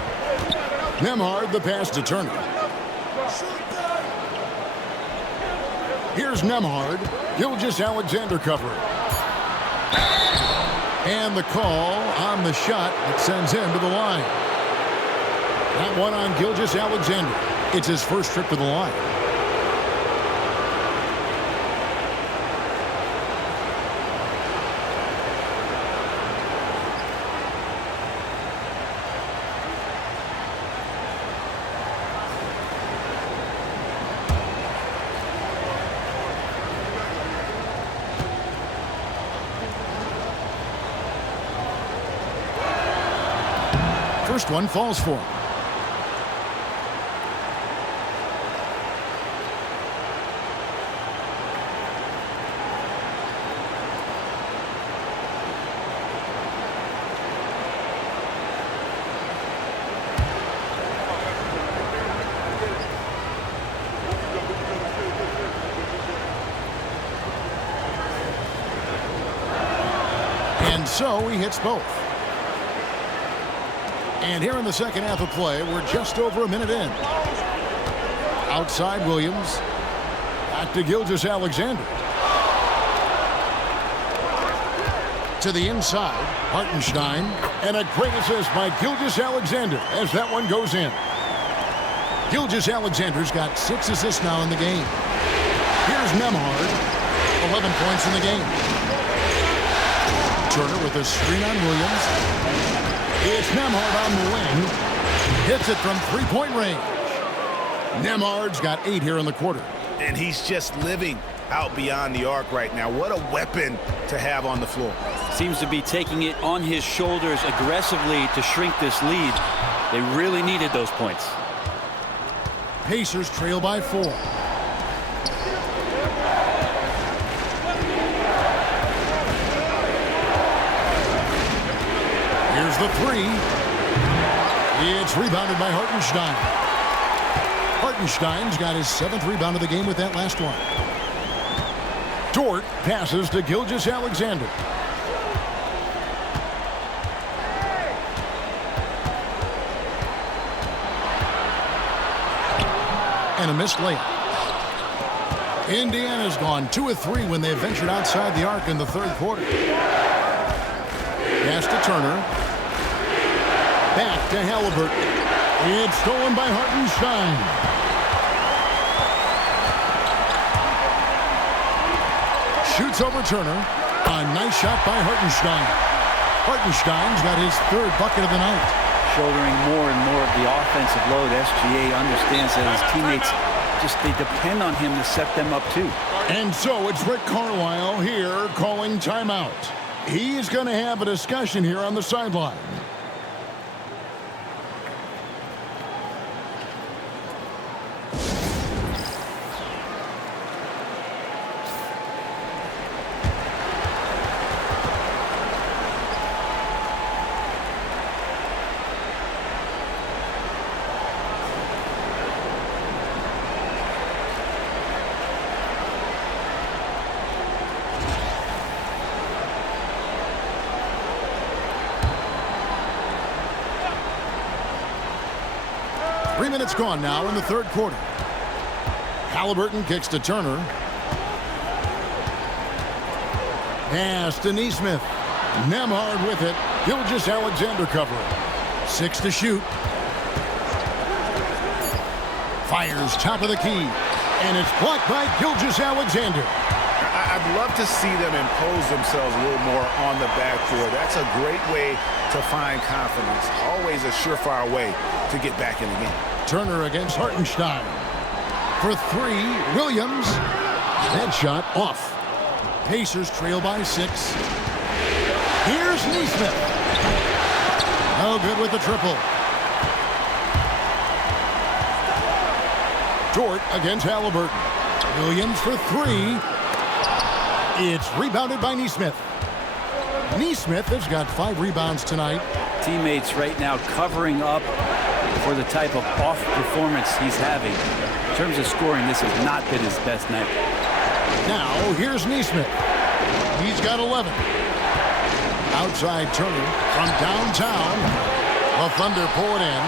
Nembhard the pass to Turner. Here's Nembhard. Gilgeous-Alexander covering. And the call on the shot that sends him to the line. That one on Gilgeous-Alexander. It's his first trip to the line. First one falls for him. And so he hits both. And here in the second half of play, we're just over a minute in. Outside Williams. Back to Gilgeous-Alexander. To the inside, Hartenstein. And a great assist by Gilgeous-Alexander as that one goes in. Gilgeous-Alexander's got 6 assists now in the game. Here's Nembhard. 11 points in the game. Turner with a screen on Williams. It's Nembhard on the wing. Hits it from three-point range. Nembhard's got 8 here in the quarter. And he's just living out beyond the arc right now. What a weapon to have on the floor. Seems to be taking it on his shoulders aggressively to shrink this lead. They really needed those points. Pacers trail by 4. Here's the 3. It's rebounded by Hartenstein. Hartenstein's got his 7th rebound of the game with that last one. Dort passes to Gilgeous-Alexander. And a missed layup. Indiana's gone 2 of 3 when they ventured outside the arc in the third quarter. Pass to Turner. Back to Haliburton. It's stolen by Hartenstein. Shoots over Turner. A nice shot by Hartenstein. Hartenstein's got his 3rd bucket of the night. Shouldering more and more of the offensive load. SGA understands that his teammates they depend on him to set them up too. And so it's Rick Carlisle here calling timeout. He's going to have a discussion here on the sideline. Minutes gone now in the third quarter. Haliburton kicks to Turner. Pass to Nesmith. Nembhard with it. Gilgeous-Alexander covering. 6 to shoot. Fires top of the key. And it's blocked by Gilgeous-Alexander. I'd love to see them impose themselves a little more on the backboard. That's a great way to find confidence. Always a surefire way to get back in the game. Turner against Hartenstein. For 3, Williams. That shot off. Pacers trail by 6. Here's Nesmith. No good with the triple. Dort against Haliburton. Williams for 3. It's rebounded by Nesmith. Nesmith has got 5 rebounds tonight. Teammates right now covering up for the type of off performance he's having. In terms of scoring, this has not been his best night. Now, here's Nesmith. He's got 11. Outside Turner from downtown. The Thunder pull it in.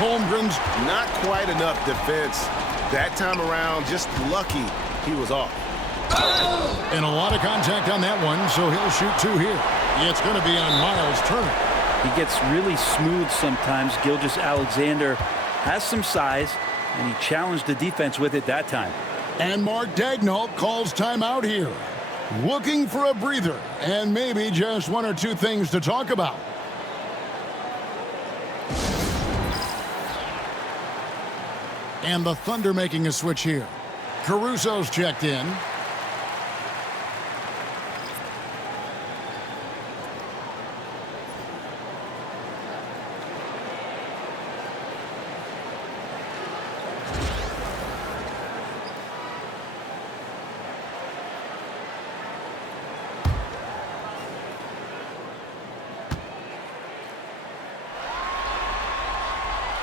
Holmgren's Not quite enough defense that time around. Just lucky he was off. and a lot of contact on that one, so he'll shoot 2 here. It's going to be on Miles Turner. He gets really smooth sometimes. 𝙤𝙤𝙪 has some size, and he challenged the defense with it that time. And Mark Daigneault calls timeout here. Looking for a breather and maybe just 1 or 2 things to talk about. And the Thunder making a switch here. Caruso's checked in.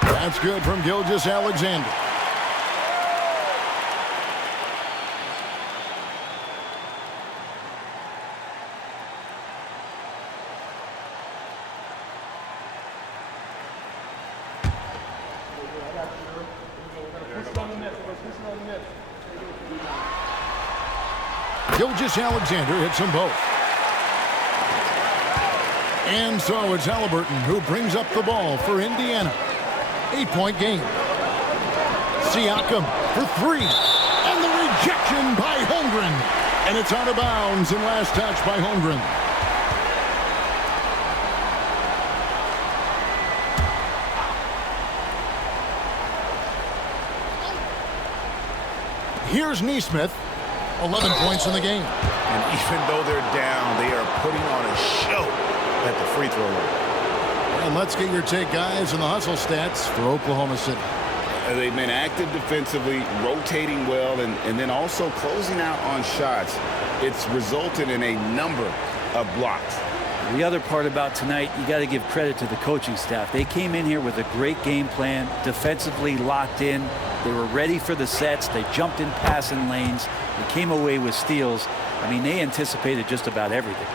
That's good from 𝙤𝙤𝙪. 𝙤𝙤𝙪 hits them both. And so it's Haliburton who brings up the ball for Indiana. 8-point game. Siakam for 3. And the rejection by Holmgren. And it's out of bounds and last touch by Holmgren. Here's Nesmith. 11 points in the game. And even though they're down, they are putting on a show at the free throw line. And let's get your take, guys, on the hustle stats for Oklahoma City. They've been active defensively, rotating well, and then also closing out on shots. It's resulted in a number of blocks. The other part about tonight, you got to give credit to the coaching staff. They came in here with a great game plan, defensively locked in. They were ready for the sets. They jumped in passing lanes. They came away with steals. I mean, they anticipated just about everything.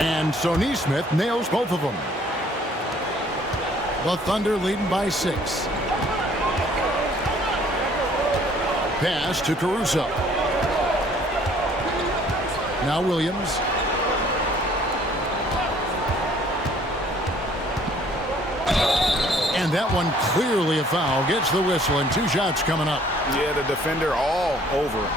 And so Nesmith nails both of them. The Thunder leading by 6. Pass to Caruso. Now Williams. And that one clearly a foul. Gets the whistle and 2 shots coming up. Yeah, the defender all over it.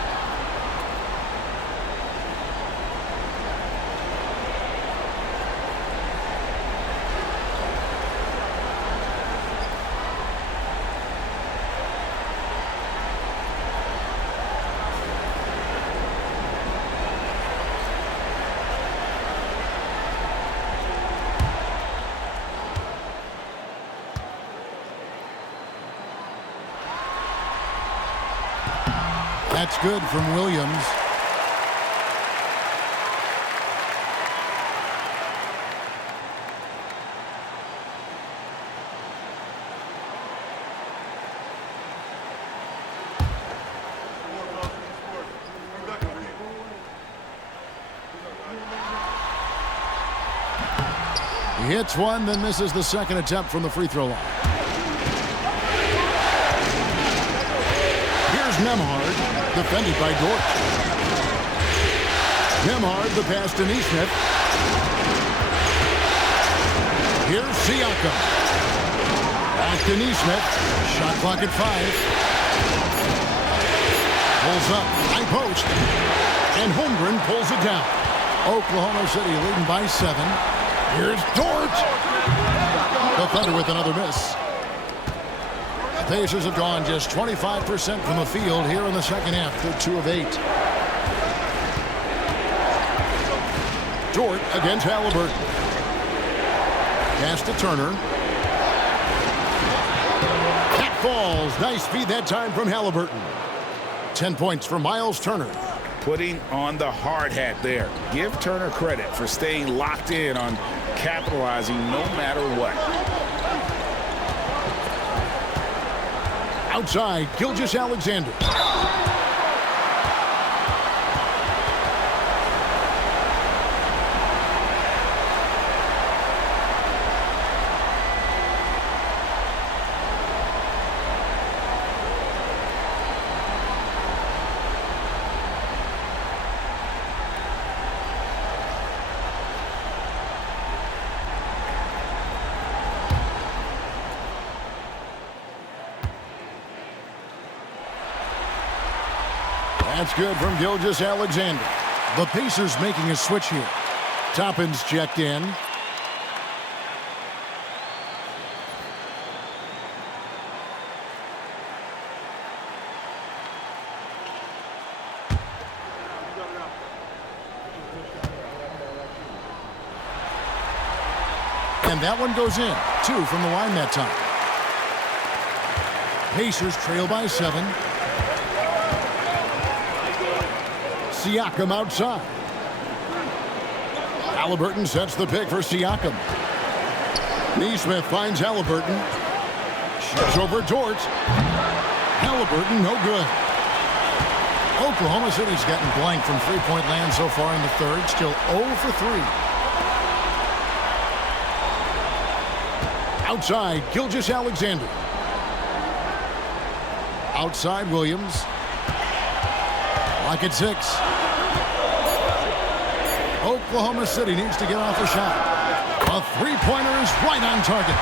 That's good from Williams. He hits one, then misses the second attempt from the free throw line. Here's Nembhard. Defended by Dort. Nembhard, the pass to Nesmith. Here's Siakam. Back to Nesmith. Shot clock at 5. Pulls up. High post. And Holmgren pulls it down. Oklahoma City leading by 7. Here's Dort. The Thunder with another miss. The Pacers have gone just 25% from the field here in the second half. They're 2 of 8. Dort against Haliburton. Pass to Turner. That falls. Nice feed that time from Haliburton. 10 points for Miles Turner. Putting on the hard hat there. Give Turner credit for staying locked in on capitalizing no matter what. Outside, 𝙤𝙤𝙪'𝙡. That's good from 𝙤𝙤𝙪'𝙡. The Pacers making a switch here. Toppin's checked in. And that one goes in. 2 from the line that time. Pacers trail by 7. Siakam outside. Haliburton sets the pick for Siakam. Neesmith finds Haliburton. Ships over Dort. Haliburton, no good. Oklahoma City's gotten blank from three-point land so far in the third. Still 0 for 3. Outside, 𝙤𝙤𝙪'𝙡. Outside, Williams. Lock at 6. Oklahoma City needs to get off a shot. A three-pointer is right on target.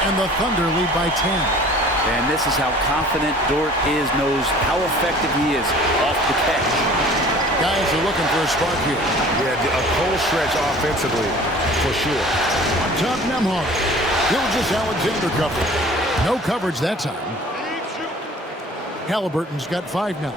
And the Thunder lead by 10. And this is how confident Dort knows how effective he is off the catch. Guys are looking for a spark here. Yeah, a cold stretch offensively, for sure. On top, Nembhard. 𝙤𝙤𝙪'𝙡 coverage. No coverage that time. Haliburton's got 5 now.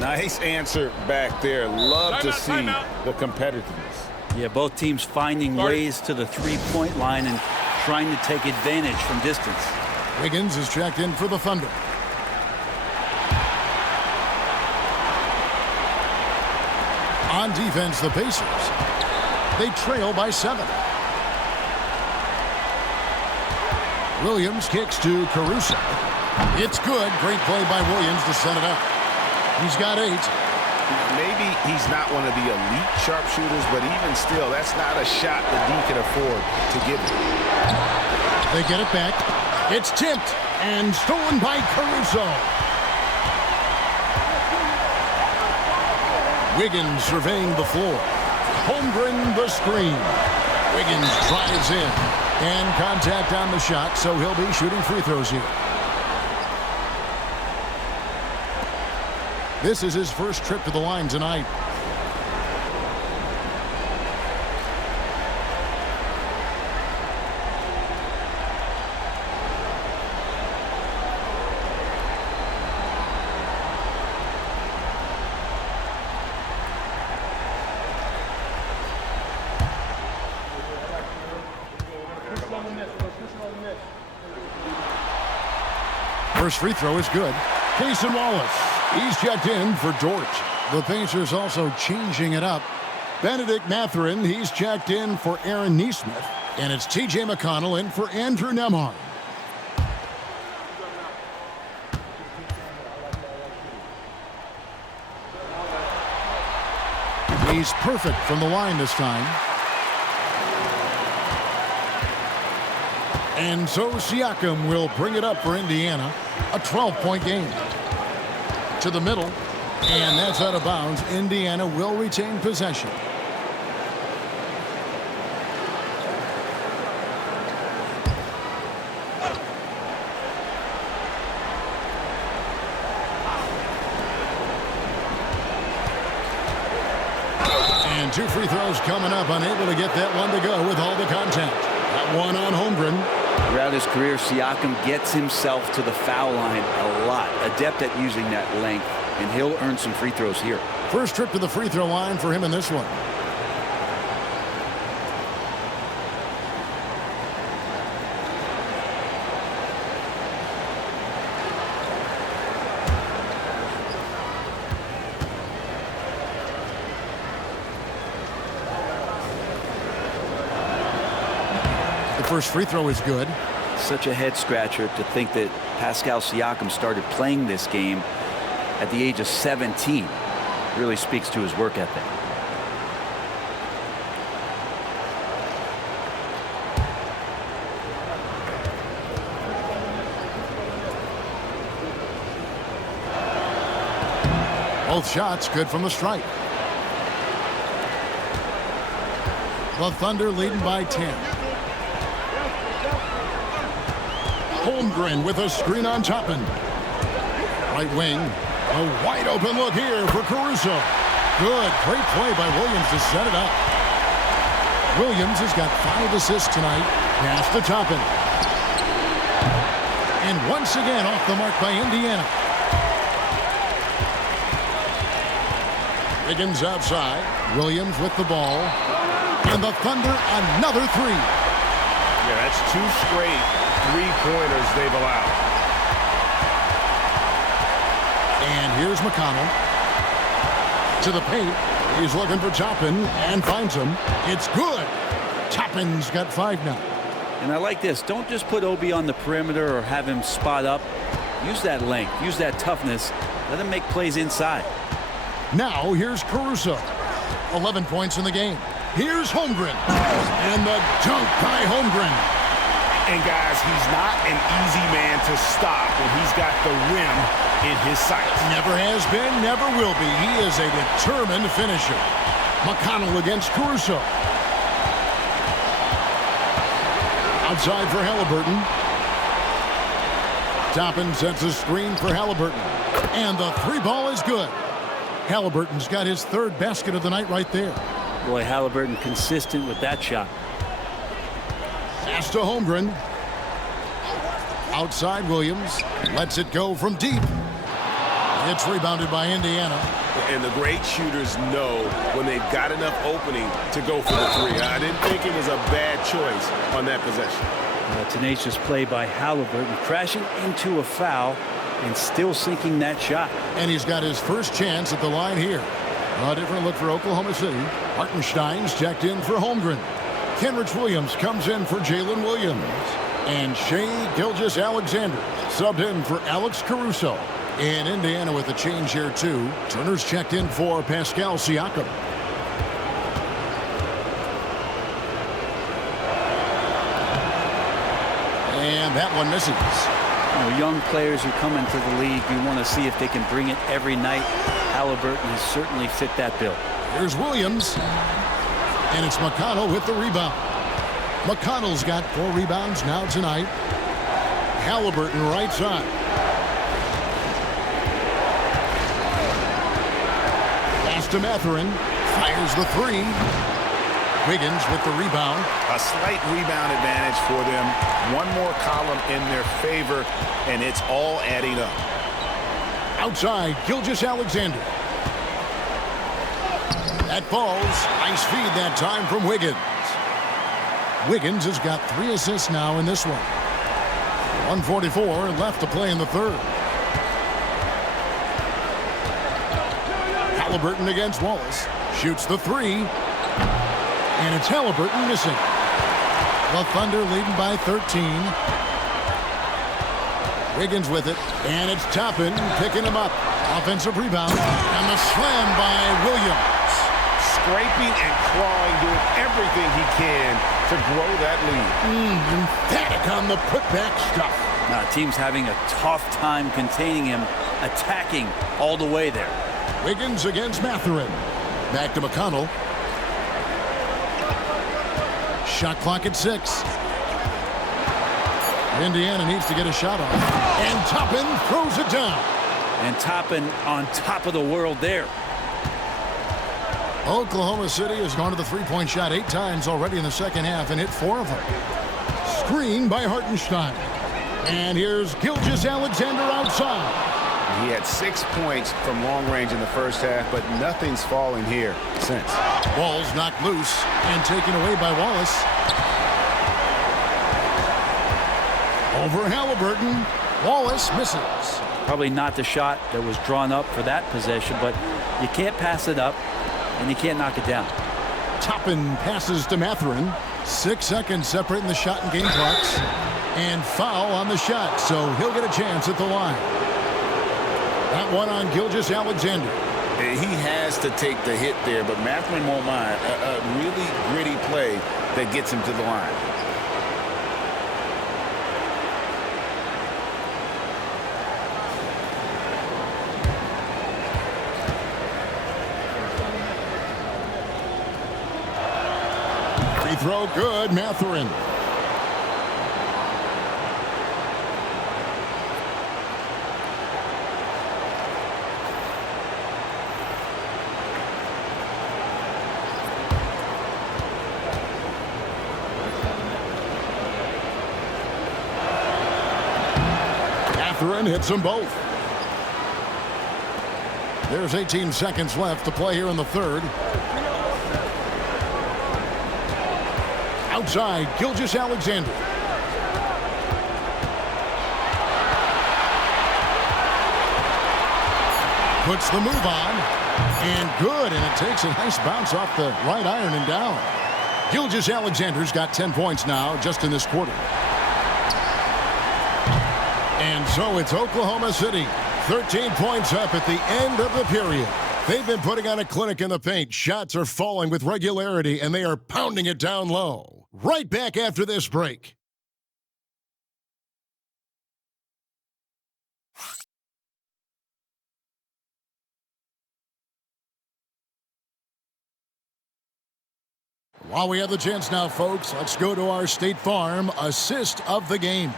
Nice answer back there. Love to see the competitiveness. Yeah, both teams finding ways to the three-point line and trying to take advantage from distance. Wiggins is checked in for the Thunder. On defense, the Pacers. They trail by 7. Williams kicks to Caruso. It's good. Great play by Williams to set it up. He's got 8. Maybe he's not one of the elite sharpshooters, but even still, that's not a shot that D can afford to give him. They get it back. It's tipped and stolen by Caruso. Wiggins surveying the floor. Holmgren the screen. Wiggins drives in. And contact on the shot, so he'll be shooting free throws here. This is his first trip to the line tonight. First free throw is good. Cason Wallace. He's checked in for Dort. The Pacers also changing it up. Benedict Mathurin, he's checked in for Aaron Neesmith. And it's T.J. McConnell in for Andrew Nembhard. He's perfect from the line this time. And so Siakam will bring it up for Indiana. A 12-point game. To the middle. And that's out of bounds. Indiana will retain possession. And 2 free throws coming up. Unable to get that one to go with all the contact. That one on Holmgren. Throughout his career, Siakam gets himself to the foul line a lot. Adept at using that length, and he'll earn some free throws here. First trip to the free throw line for him in this one. first free throw is good. Such a head scratcher to think that Pascal Siakam started playing this game at the age of 17. Really speaks to his work ethic. Both shots good from the stripe. The Thunder leading by 10. Holmgren with a screen on Toppin. Right wing. A wide open look here for Caruso. Good. Great play by Williams to set it up. Williams has got 5 assists tonight. Pass to Toppin. And once again off the mark by Indiana. Higgins outside. Williams with the ball. And the Thunder another 3. Yeah, that's 2 straight three-pointers they've allowed. And here's McConnell. To the paint. He's looking for Toppin and finds him. It's good. Toppin's got 5 now. And I like this. Don't just put Obi on the perimeter or have him spot up. Use that length. Use that toughness. Let him make plays inside. Now here's Caruso. 11 points in the game. Here's Holmgren. And the dunk by Holmgren. And guys, he's not an easy man to stop when he's got the rim in his sights. Never has been, never will be. He is a determined finisher. McConnell against Caruso. Outside for Halliburton. Toppin sets a screen for Halliburton. And the 3 ball is good. Halliburton's got his 3rd basket of the night right there. Boy, Halliburton consistent with that shot. Pass to Holmgren. Outside Williams. Lets it go from deep. It's rebounded by Indiana. And the great shooters know when they've got enough opening to go for the 3. I didn't think it was a bad choice on that possession. A tenacious play by Halliburton, crashing into a foul and still sinking that shot. And he's got his first chance at the line here. A different look for Oklahoma City. Hartenstein's checked in for Holmgren. Kenrich Williams comes in for Jalen Williams. And Shai Gilgeous-Alexander subbed in for Alex Caruso. And Indiana with a change here too. Turner's checked in for Pascal Siakam. And that one misses. You know, young players who come into the league, you want to see if they can bring it every night. Halliburton has certainly fit that bill. Here's Williams. And it's McConnell with the rebound. McConnell's got 4 rebounds now tonight. Halliburton right side. Pass to Mathurin. Fires the 3. Wiggins with the rebound. A slight rebound advantage for them. One more column in their favor, and it's all adding up. Outside, Gilgeous-Alexander. That falls. Nice feed that time from Wiggins. Wiggins has got 3 assists now in this one. 1:44 left to play in the 3rd. Halliburton against Wallace. Shoots the 3. And it's Halliburton missing. The Thunder leading by 13. Wiggins with it. And it's Toppin picking him up. Offensive rebound. And the slam by Williams. Scraping and clawing, doing everything he can to grow that lead. Emphatic on the putback stuff. Now, team's having a tough time containing him, attacking all the way there. Wiggins against Mathurin. Back to McConnell. Shot clock at 6. Indiana needs to get a shot off. And Toppin throws it down. And Toppin on top of the world there. Oklahoma City has gone to the 3-point shot 8 times already in the second half and hit 4 of them. Screen by Hartenstein. And here's Gilgeous-Alexander outside. He had 6 points from long range in the first half, but nothing's falling here since. Ball's knocked loose and taken away by Wallace. Over Halliburton. Wallace misses. Probably not the shot that was drawn up for that possession, but you can't pass it up and you can't knock it down. Toppin passes to Mathurin. 6 seconds separating the shot and game clocks. And foul on the shot, so he'll get a chance at the line. That one on 𝙤𝙤𝙪'𝙡. He has to take the hit there, but Mathurin won't mind. A really gritty play that gets him to the line. Free throw good, Mathurin. Mathurin hits them both. There's 18 seconds left to play here in the third. Outside, 𝙤𝙤𝙪'𝙡. Puts the move on. And good, and it takes a nice bounce off the right iron and down. 𝙤𝙤𝙪'𝙡's got 10 points now just in this quarter. And so it's Oklahoma City, 13 points up at the end of the period. They've been putting on a clinic in the paint. Shots are falling with regularity, and they are pounding it down low. Right back after this break. While we have the chance now, folks, let's go to our State Farm assist of the game.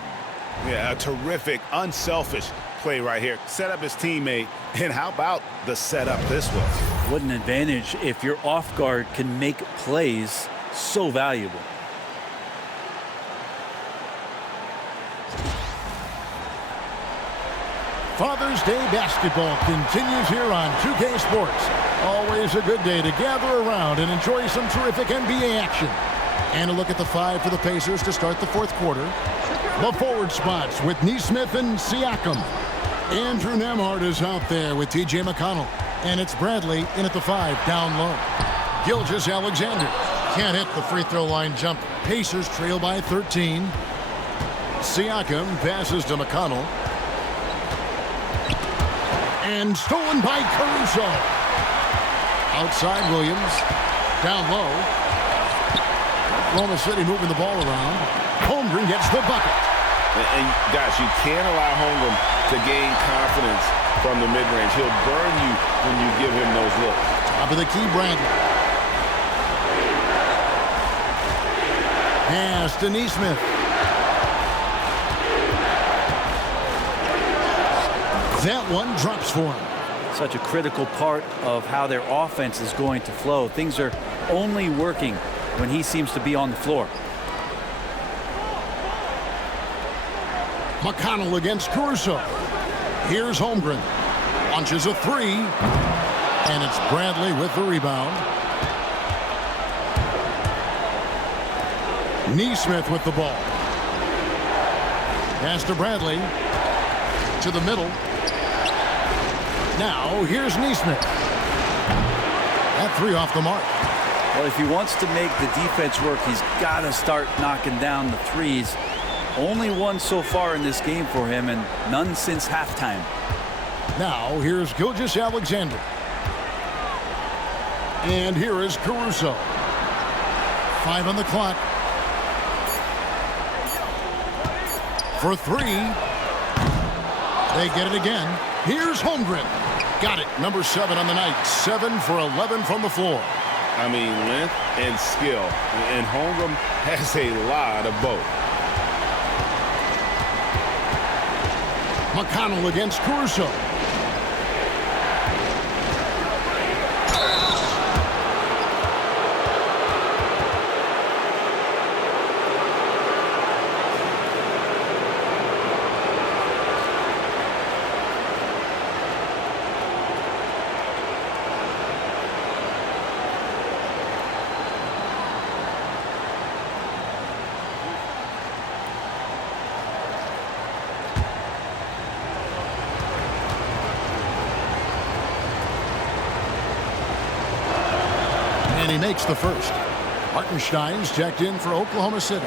Yeah, a terrific, unselfish play right here. Set up his teammate, and how about the setup this way? What an advantage if your off guard can make plays so valuable. Father's Day basketball continues here on 2K Sports. Always a good day to gather around and enjoy some terrific NBA action. And a look at the five for the Pacers to start the fourth quarter. The forward spots with Nesmith and Siakam. Andrew Nembhard is out there with TJ McConnell. And it's Bradley in at the 5 down low. 𝙤𝙤𝙪'𝙡 can't hit the free throw line jumper. Pacers trail by 13. Siakam passes to McConnell. And stolen by Caruso. Outside Williams. Down low. Oklahoma City moving the ball around. Holmgren gets the bucket. And guys, you can't allow Holmgren to gain confidence from the mid-range. He'll burn you when you give him those looks. Top of the key, Bradley. Pass to Nesmith. That one drops for him. Such a critical part of how their offense is going to flow. Things are only working when he seems to be on the floor. McConnell against Caruso. Here's Holmgren. Launches a three. And it's Bradley with the rebound. Nesmith with the ball. Pass to Bradley. To the middle. Now, here's Nesmith. That three off the mark. Well, if he wants to make the defense work, he's got to start knocking down the threes. Only one so far in this game for him, and none since halftime. Now, here's 𝙤𝙤𝙪'𝙡. And here is Caruso. 5 on the clock. For three. They get it again. Here's Holmgren. Got it. Number 7 on the night. 7 for 11 from the floor. I mean, length and skill. And Holmgren has a lot of both. McConnell against Caruso. And he makes the first. Hartenstein's checked in for Oklahoma City.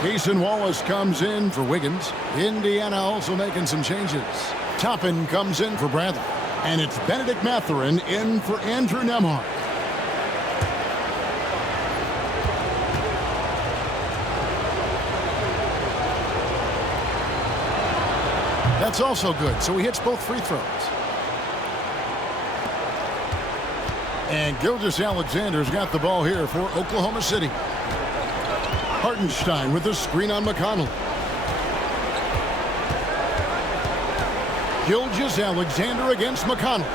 Cason Wallace comes in for Wiggins. Indiana also making some changes. Toppin comes in for Bradley. And it's Benedict Mathurin in for Andrew Nembhard. That's also good, so he hits both free throws. And 𝙤𝙤𝙧 got the ball here for Oklahoma City. Hartenstein with the screen on McConnell. 𝙤𝙤𝙧 against McConnell.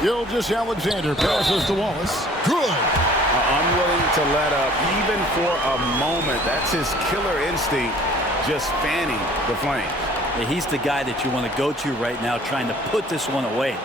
𝙤𝙤𝙧 passes to Wallace. Good. Unwilling to let up even for a moment. That's his killer instinct, just fanning the flames. Yeah, he's the guy that you want to go to right now, trying to put this one away.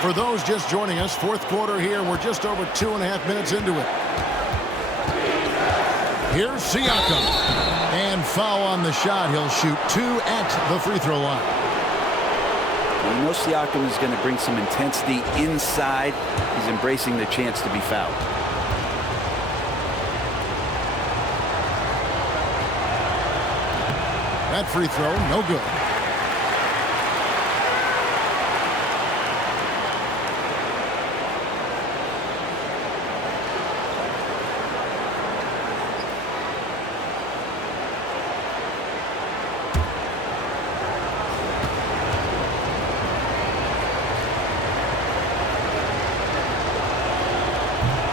For those just joining us, fourth quarter here. We're just over 2.5 minutes into it. Here's Siakam. And foul on the shot. He'll shoot 2 at the free throw line. You know Siakam is going to bring some intensity inside. He's embracing the chance to be fouled. That free throw, no good.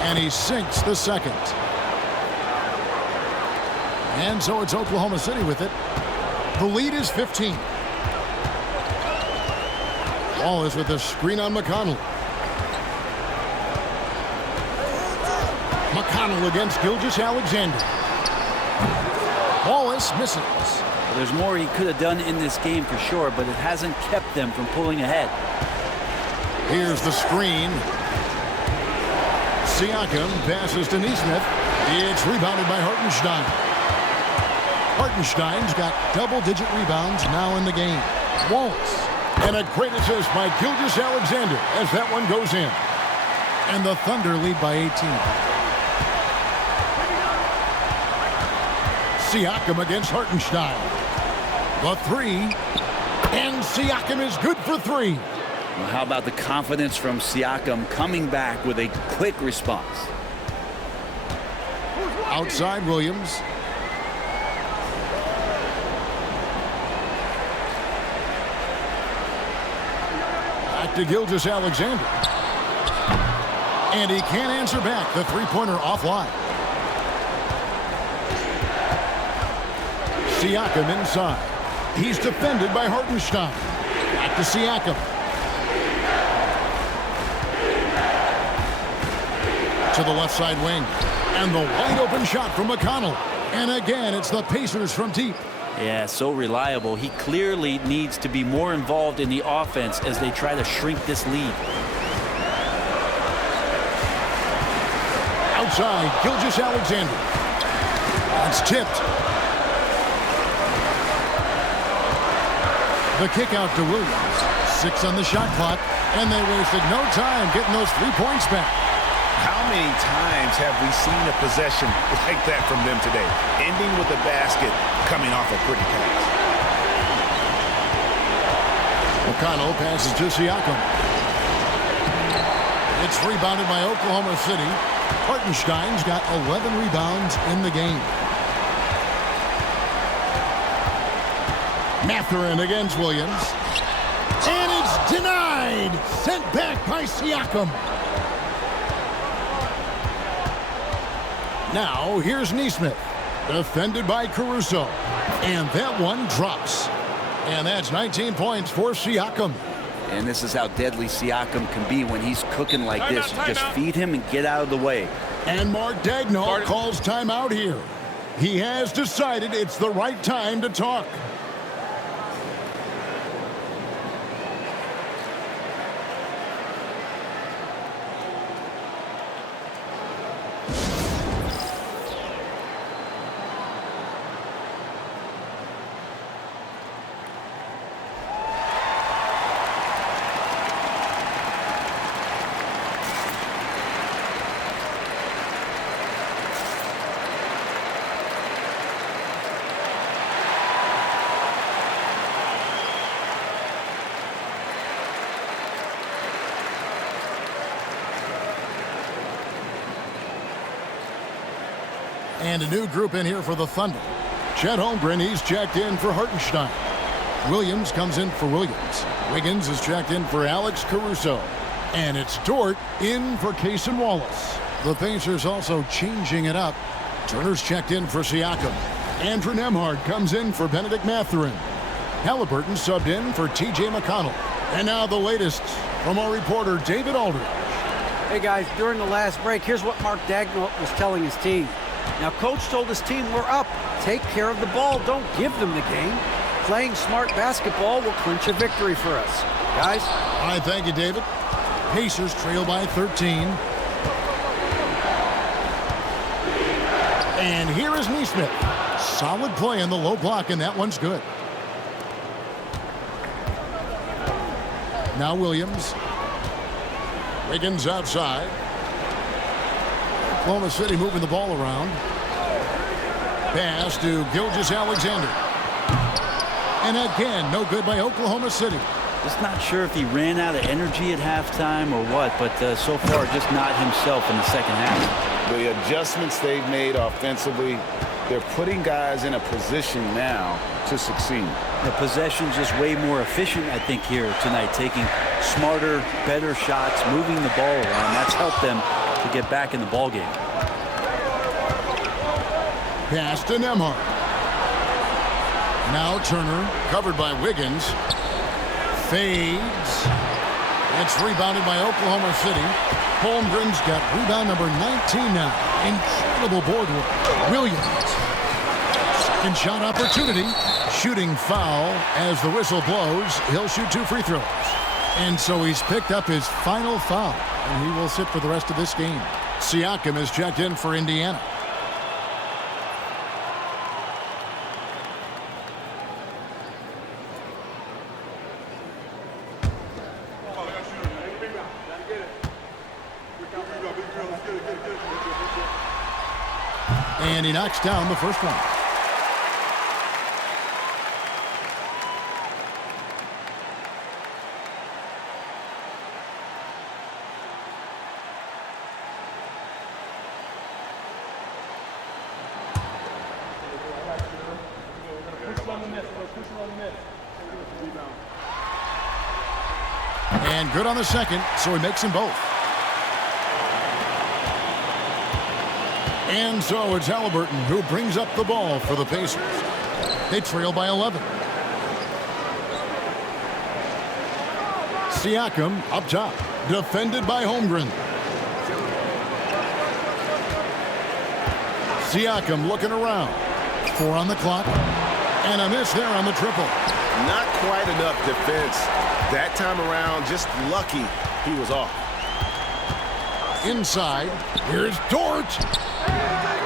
And he sinks the second. And so it's Oklahoma City with it. The lead is 15. Wallace with the screen on McConnell. McConnell against 𝙤𝙤𝙧. Wallace misses. Well, there's more he could have done in this game for sure, but it hasn't kept them from pulling ahead. Here's the screen. Siakam passes to Nesmith. It's rebounded by Hartenstein. Hartenstein's got double-digit rebounds now in the game. Wallace. And a great assist by 𝙤𝙤𝙧 as that one goes in. And the Thunder lead by 18. Siakam against Hartenstein. The three. And Siakam is good for 3. Well, how about the confidence from Siakam coming back with a quick response? Outside Williams. Back to 𝙤𝙤𝙧. And he can't answer back. The three-pointer offline. Siakam inside. He's defended by Hartenstein. Back to Siakam. To the left side wing. And the wide open shot from McConnell. And again, it's the Pacers from deep. Yeah, so reliable. He clearly needs to be more involved in the offense as they try to shrink this lead. Outside, 𝙤𝙤𝙧. That's tipped. The kick out to Williams. 6 on the shot clock. And they wasted no time getting those 3 points back. How many times have we seen a possession like that from them today? Ending with a basket, coming off a pretty pass. McConnell passes to Siakam. It's rebounded by Oklahoma City. Hartenstein's got 11 rebounds in the game. Mathurin against Williams. And it's denied. Sent back by Siakam. Now, here's Nesmith, defended by Caruso. And that one drops. And that's 19 points for Siakam. And this is how deadly Siakam can be when he's cooking like this. You just feed him and get out of the way. And Mark Daigneault calls timeout here. He has decided it's the right time to talk. And a new group in here for the Thunder. Chet Holmgren, he's checked in for Hartenstein. Williams comes in for Williams. Wiggins is checked in for Alex Caruso. And it's Dort in for Cason Wallace. The Pacers also changing it up. Turner's checked in for Siakam. Andrew Nembhard comes in for Benedict Mathurin. Halliburton subbed in for T.J. McConnell. And now the latest from our reporter, David Aldridge. Hey, guys, during the last break, here's what Mark Daigneault was telling his team. Now, Coach told his team, we're up. Take care of the ball. Don't give them the game. Playing smart basketball will clinch a victory for us. Guys? All right, thank you, David. Pacers trail by 13. And here is Nesmith. Solid play in the low block, and that one's good. Now Williams. Wiggins outside. Oklahoma City moving the ball around. Pass to Gilgeous-Alexander. And again, no good by Oklahoma City. Just not sure if he ran out of energy at halftime or what, but so far just not himself in the second half. The adjustments they've made offensively, they're putting guys in a position now to succeed. The possession's just way more efficient, I think, here tonight, taking smarter, better shots, moving the ball around. That's helped them to get back in the ball game. Pass to Nembhard. Now Turner, covered by Wiggins. Fades. It's rebounded by Oklahoma City. Holmgren's got rebound number 19 now. Incredible board work. Williams. Second shot opportunity. Shooting foul as the whistle blows. He'll shoot 2 free throws. And so he's picked up his final foul, and he will sit for the rest of this game. Siakam is checked in for Indiana. And he knocks down the first one. And good on the second, so he makes them both. And so it's Halliburton who brings up the ball for the Pacers. They trail by 11. Siakam up top, defended by Holmgren. Siakam looking around. 4 on the clock. And a miss there on the triple. Not quite enough defense. That time around, just lucky he was off. Inside, here's Dort.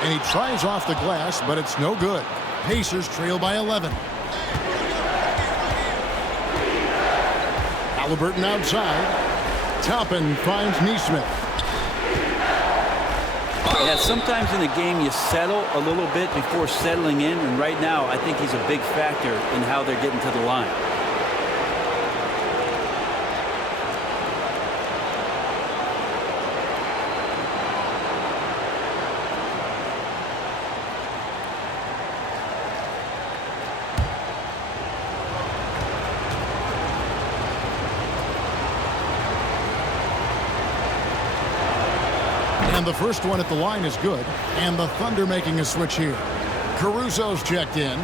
And he tries off the glass, but it's no good. Pacers trail by 11. Halliburton outside. Toppin finds Nesmith. Yeah, sometimes in the game you settle a little bit before settling in, and right now I think he's a big factor in how they're getting to the line. And the first one at the line is good. And the Thunder making a switch here. Caruso's checked in.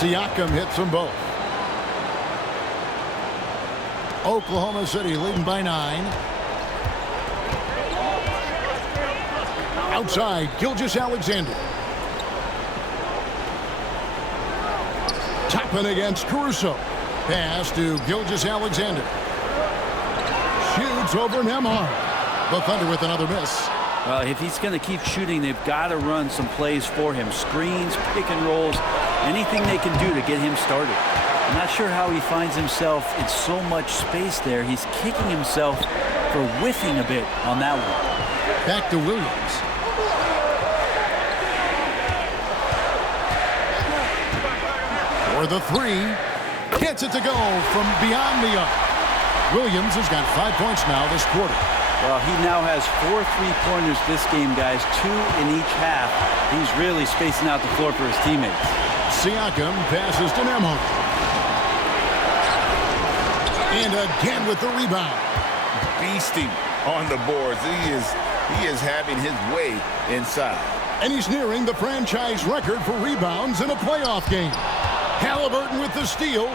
Siakam hits them both. Oklahoma City leading by 9. Outside, Gilgeous-Alexander. Toppin against Caruso. Pass to Gilgeous-Alexander. Shoots over Nembhard. The Thunder with another miss. Well, if he's going to keep shooting, they've got to run some plays for him. Screens, pick and rolls, anything they can do to get him started. I'm not sure how he finds himself in so much space there. He's kicking himself for whiffing a bit on that one. Back to Williams. For the 3. Gets it to go from beyond the arc. Williams has got 5 points now this quarter. Well, he now has 4 3-pointers this game, guys. 2 in each half. He's really spacing out the floor for his teammates. Siakam passes to Nembhard. And again with the rebound. Beasting on the boards. He is having his way inside. And he's nearing the franchise record for rebounds in a playoff game. Haliburton with the steal.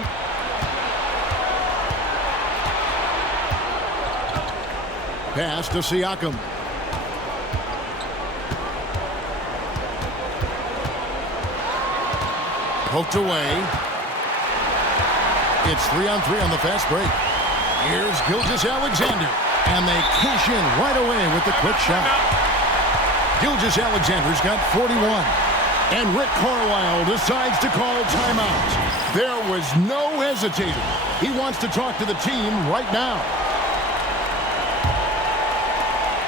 Pass to Siakam. Poked away. It's 3-on-3 on the fast break. Here's Gilgeous-Alexander. And they cash in right away with the quick shot. Gilgeous-Alexander's got 41. And Rick Carlisle decides to call timeout. There was no hesitating. He wants to talk to the team right now.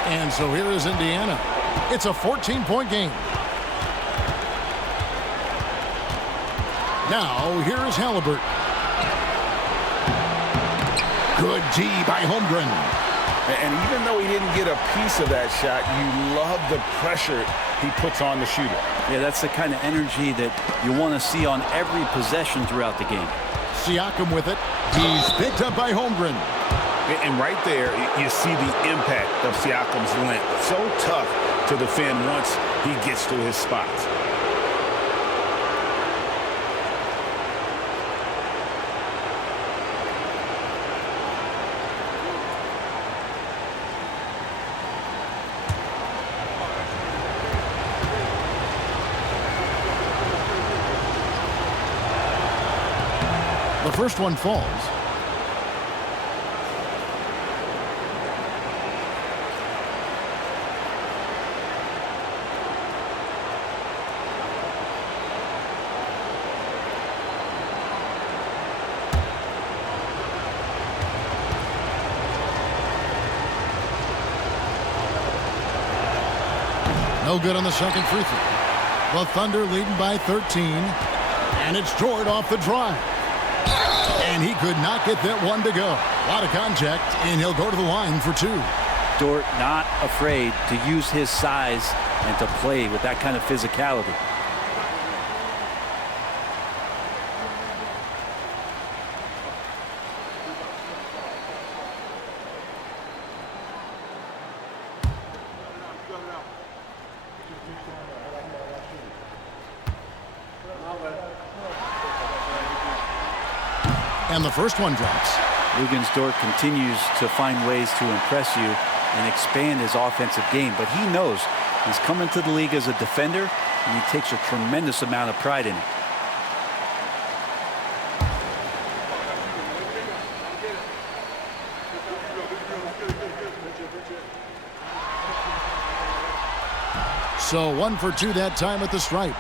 And so here is Indiana. It's a 14-point game. Now, here is Haliburton. Good D by Holmgren. And even though he didn't get a piece of that shot, you love the pressure he puts on the shooter. Yeah, that's the kind of energy that you want to see on every possession throughout the game. Siakam with it. He's picked up by Holmgren. And right there, you see the impact of Siakam's length. So tough to defend once he gets to his spots. The first one falls. No good on the second free throw. The Thunder leading by 13. And it's Dort off the drive. And he could not get that one to go. A lot of contact, and he'll go to the line for 2. Dort not afraid to use his size and to play with that kind of physicality. And the first one drops. Dort continues to find ways to impress you and expand his offensive game, but he knows he's coming to the league as a defender, and he takes a tremendous amount of pride in it. So 1 for 2 that time at the stripe.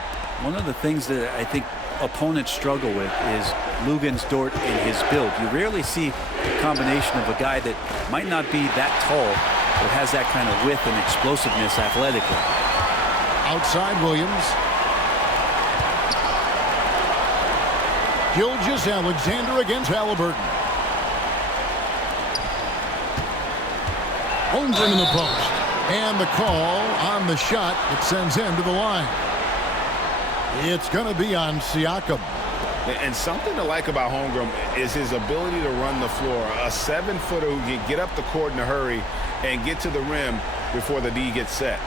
One of the things that I think opponents struggle with is Dort and his build. You rarely see a combination of a guy that might not be that tall but has that kind of width and explosiveness athletically. Outside Williams. Gilgeous-Alexander against Haliburton. Holmgren in the post. And the call on the shot that sends him to the line. It's going to be on Siakam. And something to like about Holmgren is his ability to run the floor. A 7-footer who can get up the court in a hurry and get to the rim before the D gets set.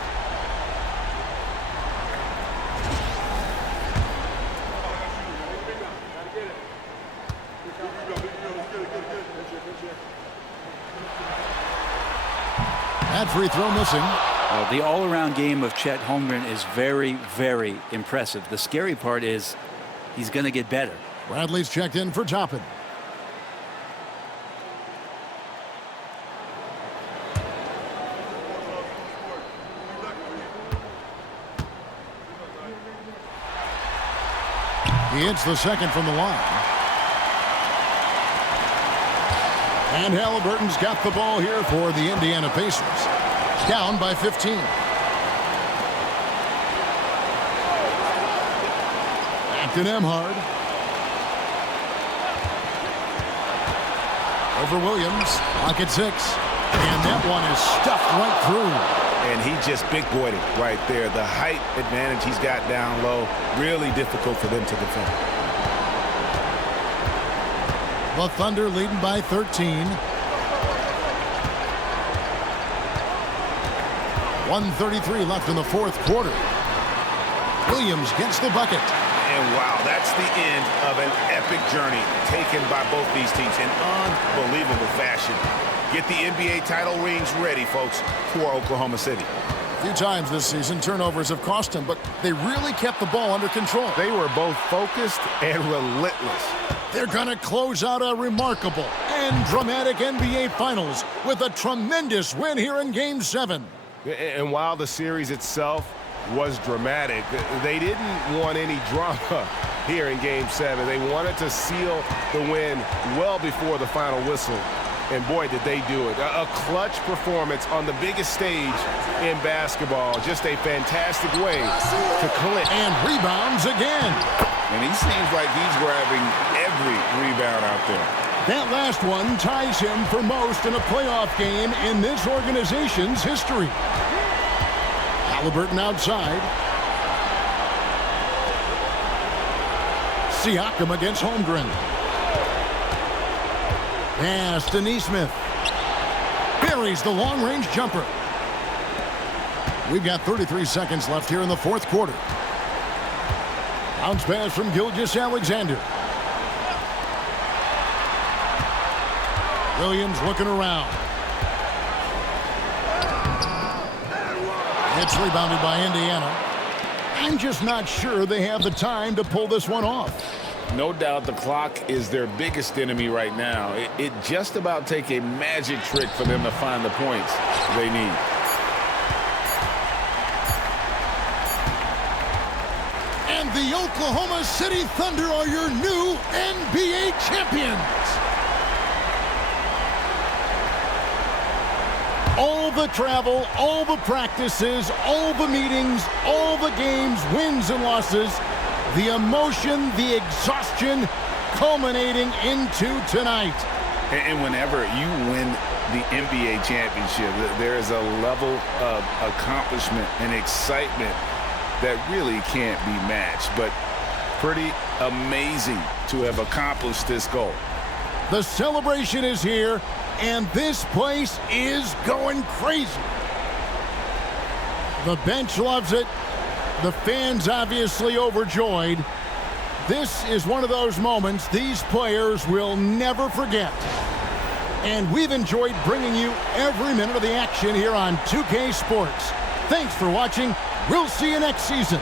free throw missing. The all-around game of Chet Holmgren is very, very impressive. The scary part is he's going to get better. Bradley's checked in for Toppin. He hits the second from the line. And Haliburton's got the ball here for the Indiana Pacers. Down by 15. Back to Nembhard. Over Williams. Lock at 6. And that one is stuffed right through. And he just big-boyed it right there. The height advantage he's got down low, really difficult for them to defend. The Thunder leading by 13. 1:33 left in the fourth quarter. Williams gets the bucket. And wow, that's the end of an epic journey taken by both these teams in unbelievable fashion. Get the NBA title rings ready, folks, for Oklahoma City. A few times this season, turnovers have cost them, but they really kept the ball under control. They were both focused and relentless. They're going to close out a remarkable and dramatic NBA Finals with a tremendous win here in Game 7. And while the series itself was dramatic, they didn't want any drama here in Game 7. They wanted to seal the win well before the final whistle. And boy, did they do it. A clutch performance on the biggest stage in basketball. Just a fantastic way to clinch. And rebounds again. And he seems like he's grabbing every rebound out there. That last one ties him for most in a playoff game in this organization's history. Haliburton outside. Siakam against Holmgren. Pass to Nesmith. Buries the long-range jumper. We've got 33 seconds left here in the fourth quarter. Bounce pass from Gilgeous-Alexander. Williams looking around. It's rebounded by Indiana. I'm just not sure they have the time to pull this one off. No doubt the clock is their biggest enemy right now. It just about take a magic trick for them to find the points they need. And the Oklahoma City Thunder are your new NBA champions. All the travel, all the practices, all the meetings, all the games, wins and losses, the emotion, the exhaustion culminating into tonight. And whenever you win the NBA championship, there is a level of accomplishment and excitement that really can't be matched. But pretty amazing to have accomplished this goal. The celebration is here, and this place is going crazy. The bench loves it. The fans obviously overjoyed. This is one of those moments these players will never forget. And we've enjoyed bringing you every minute of the action here on 2K Sports. Thanks for watching. We'll see you next season.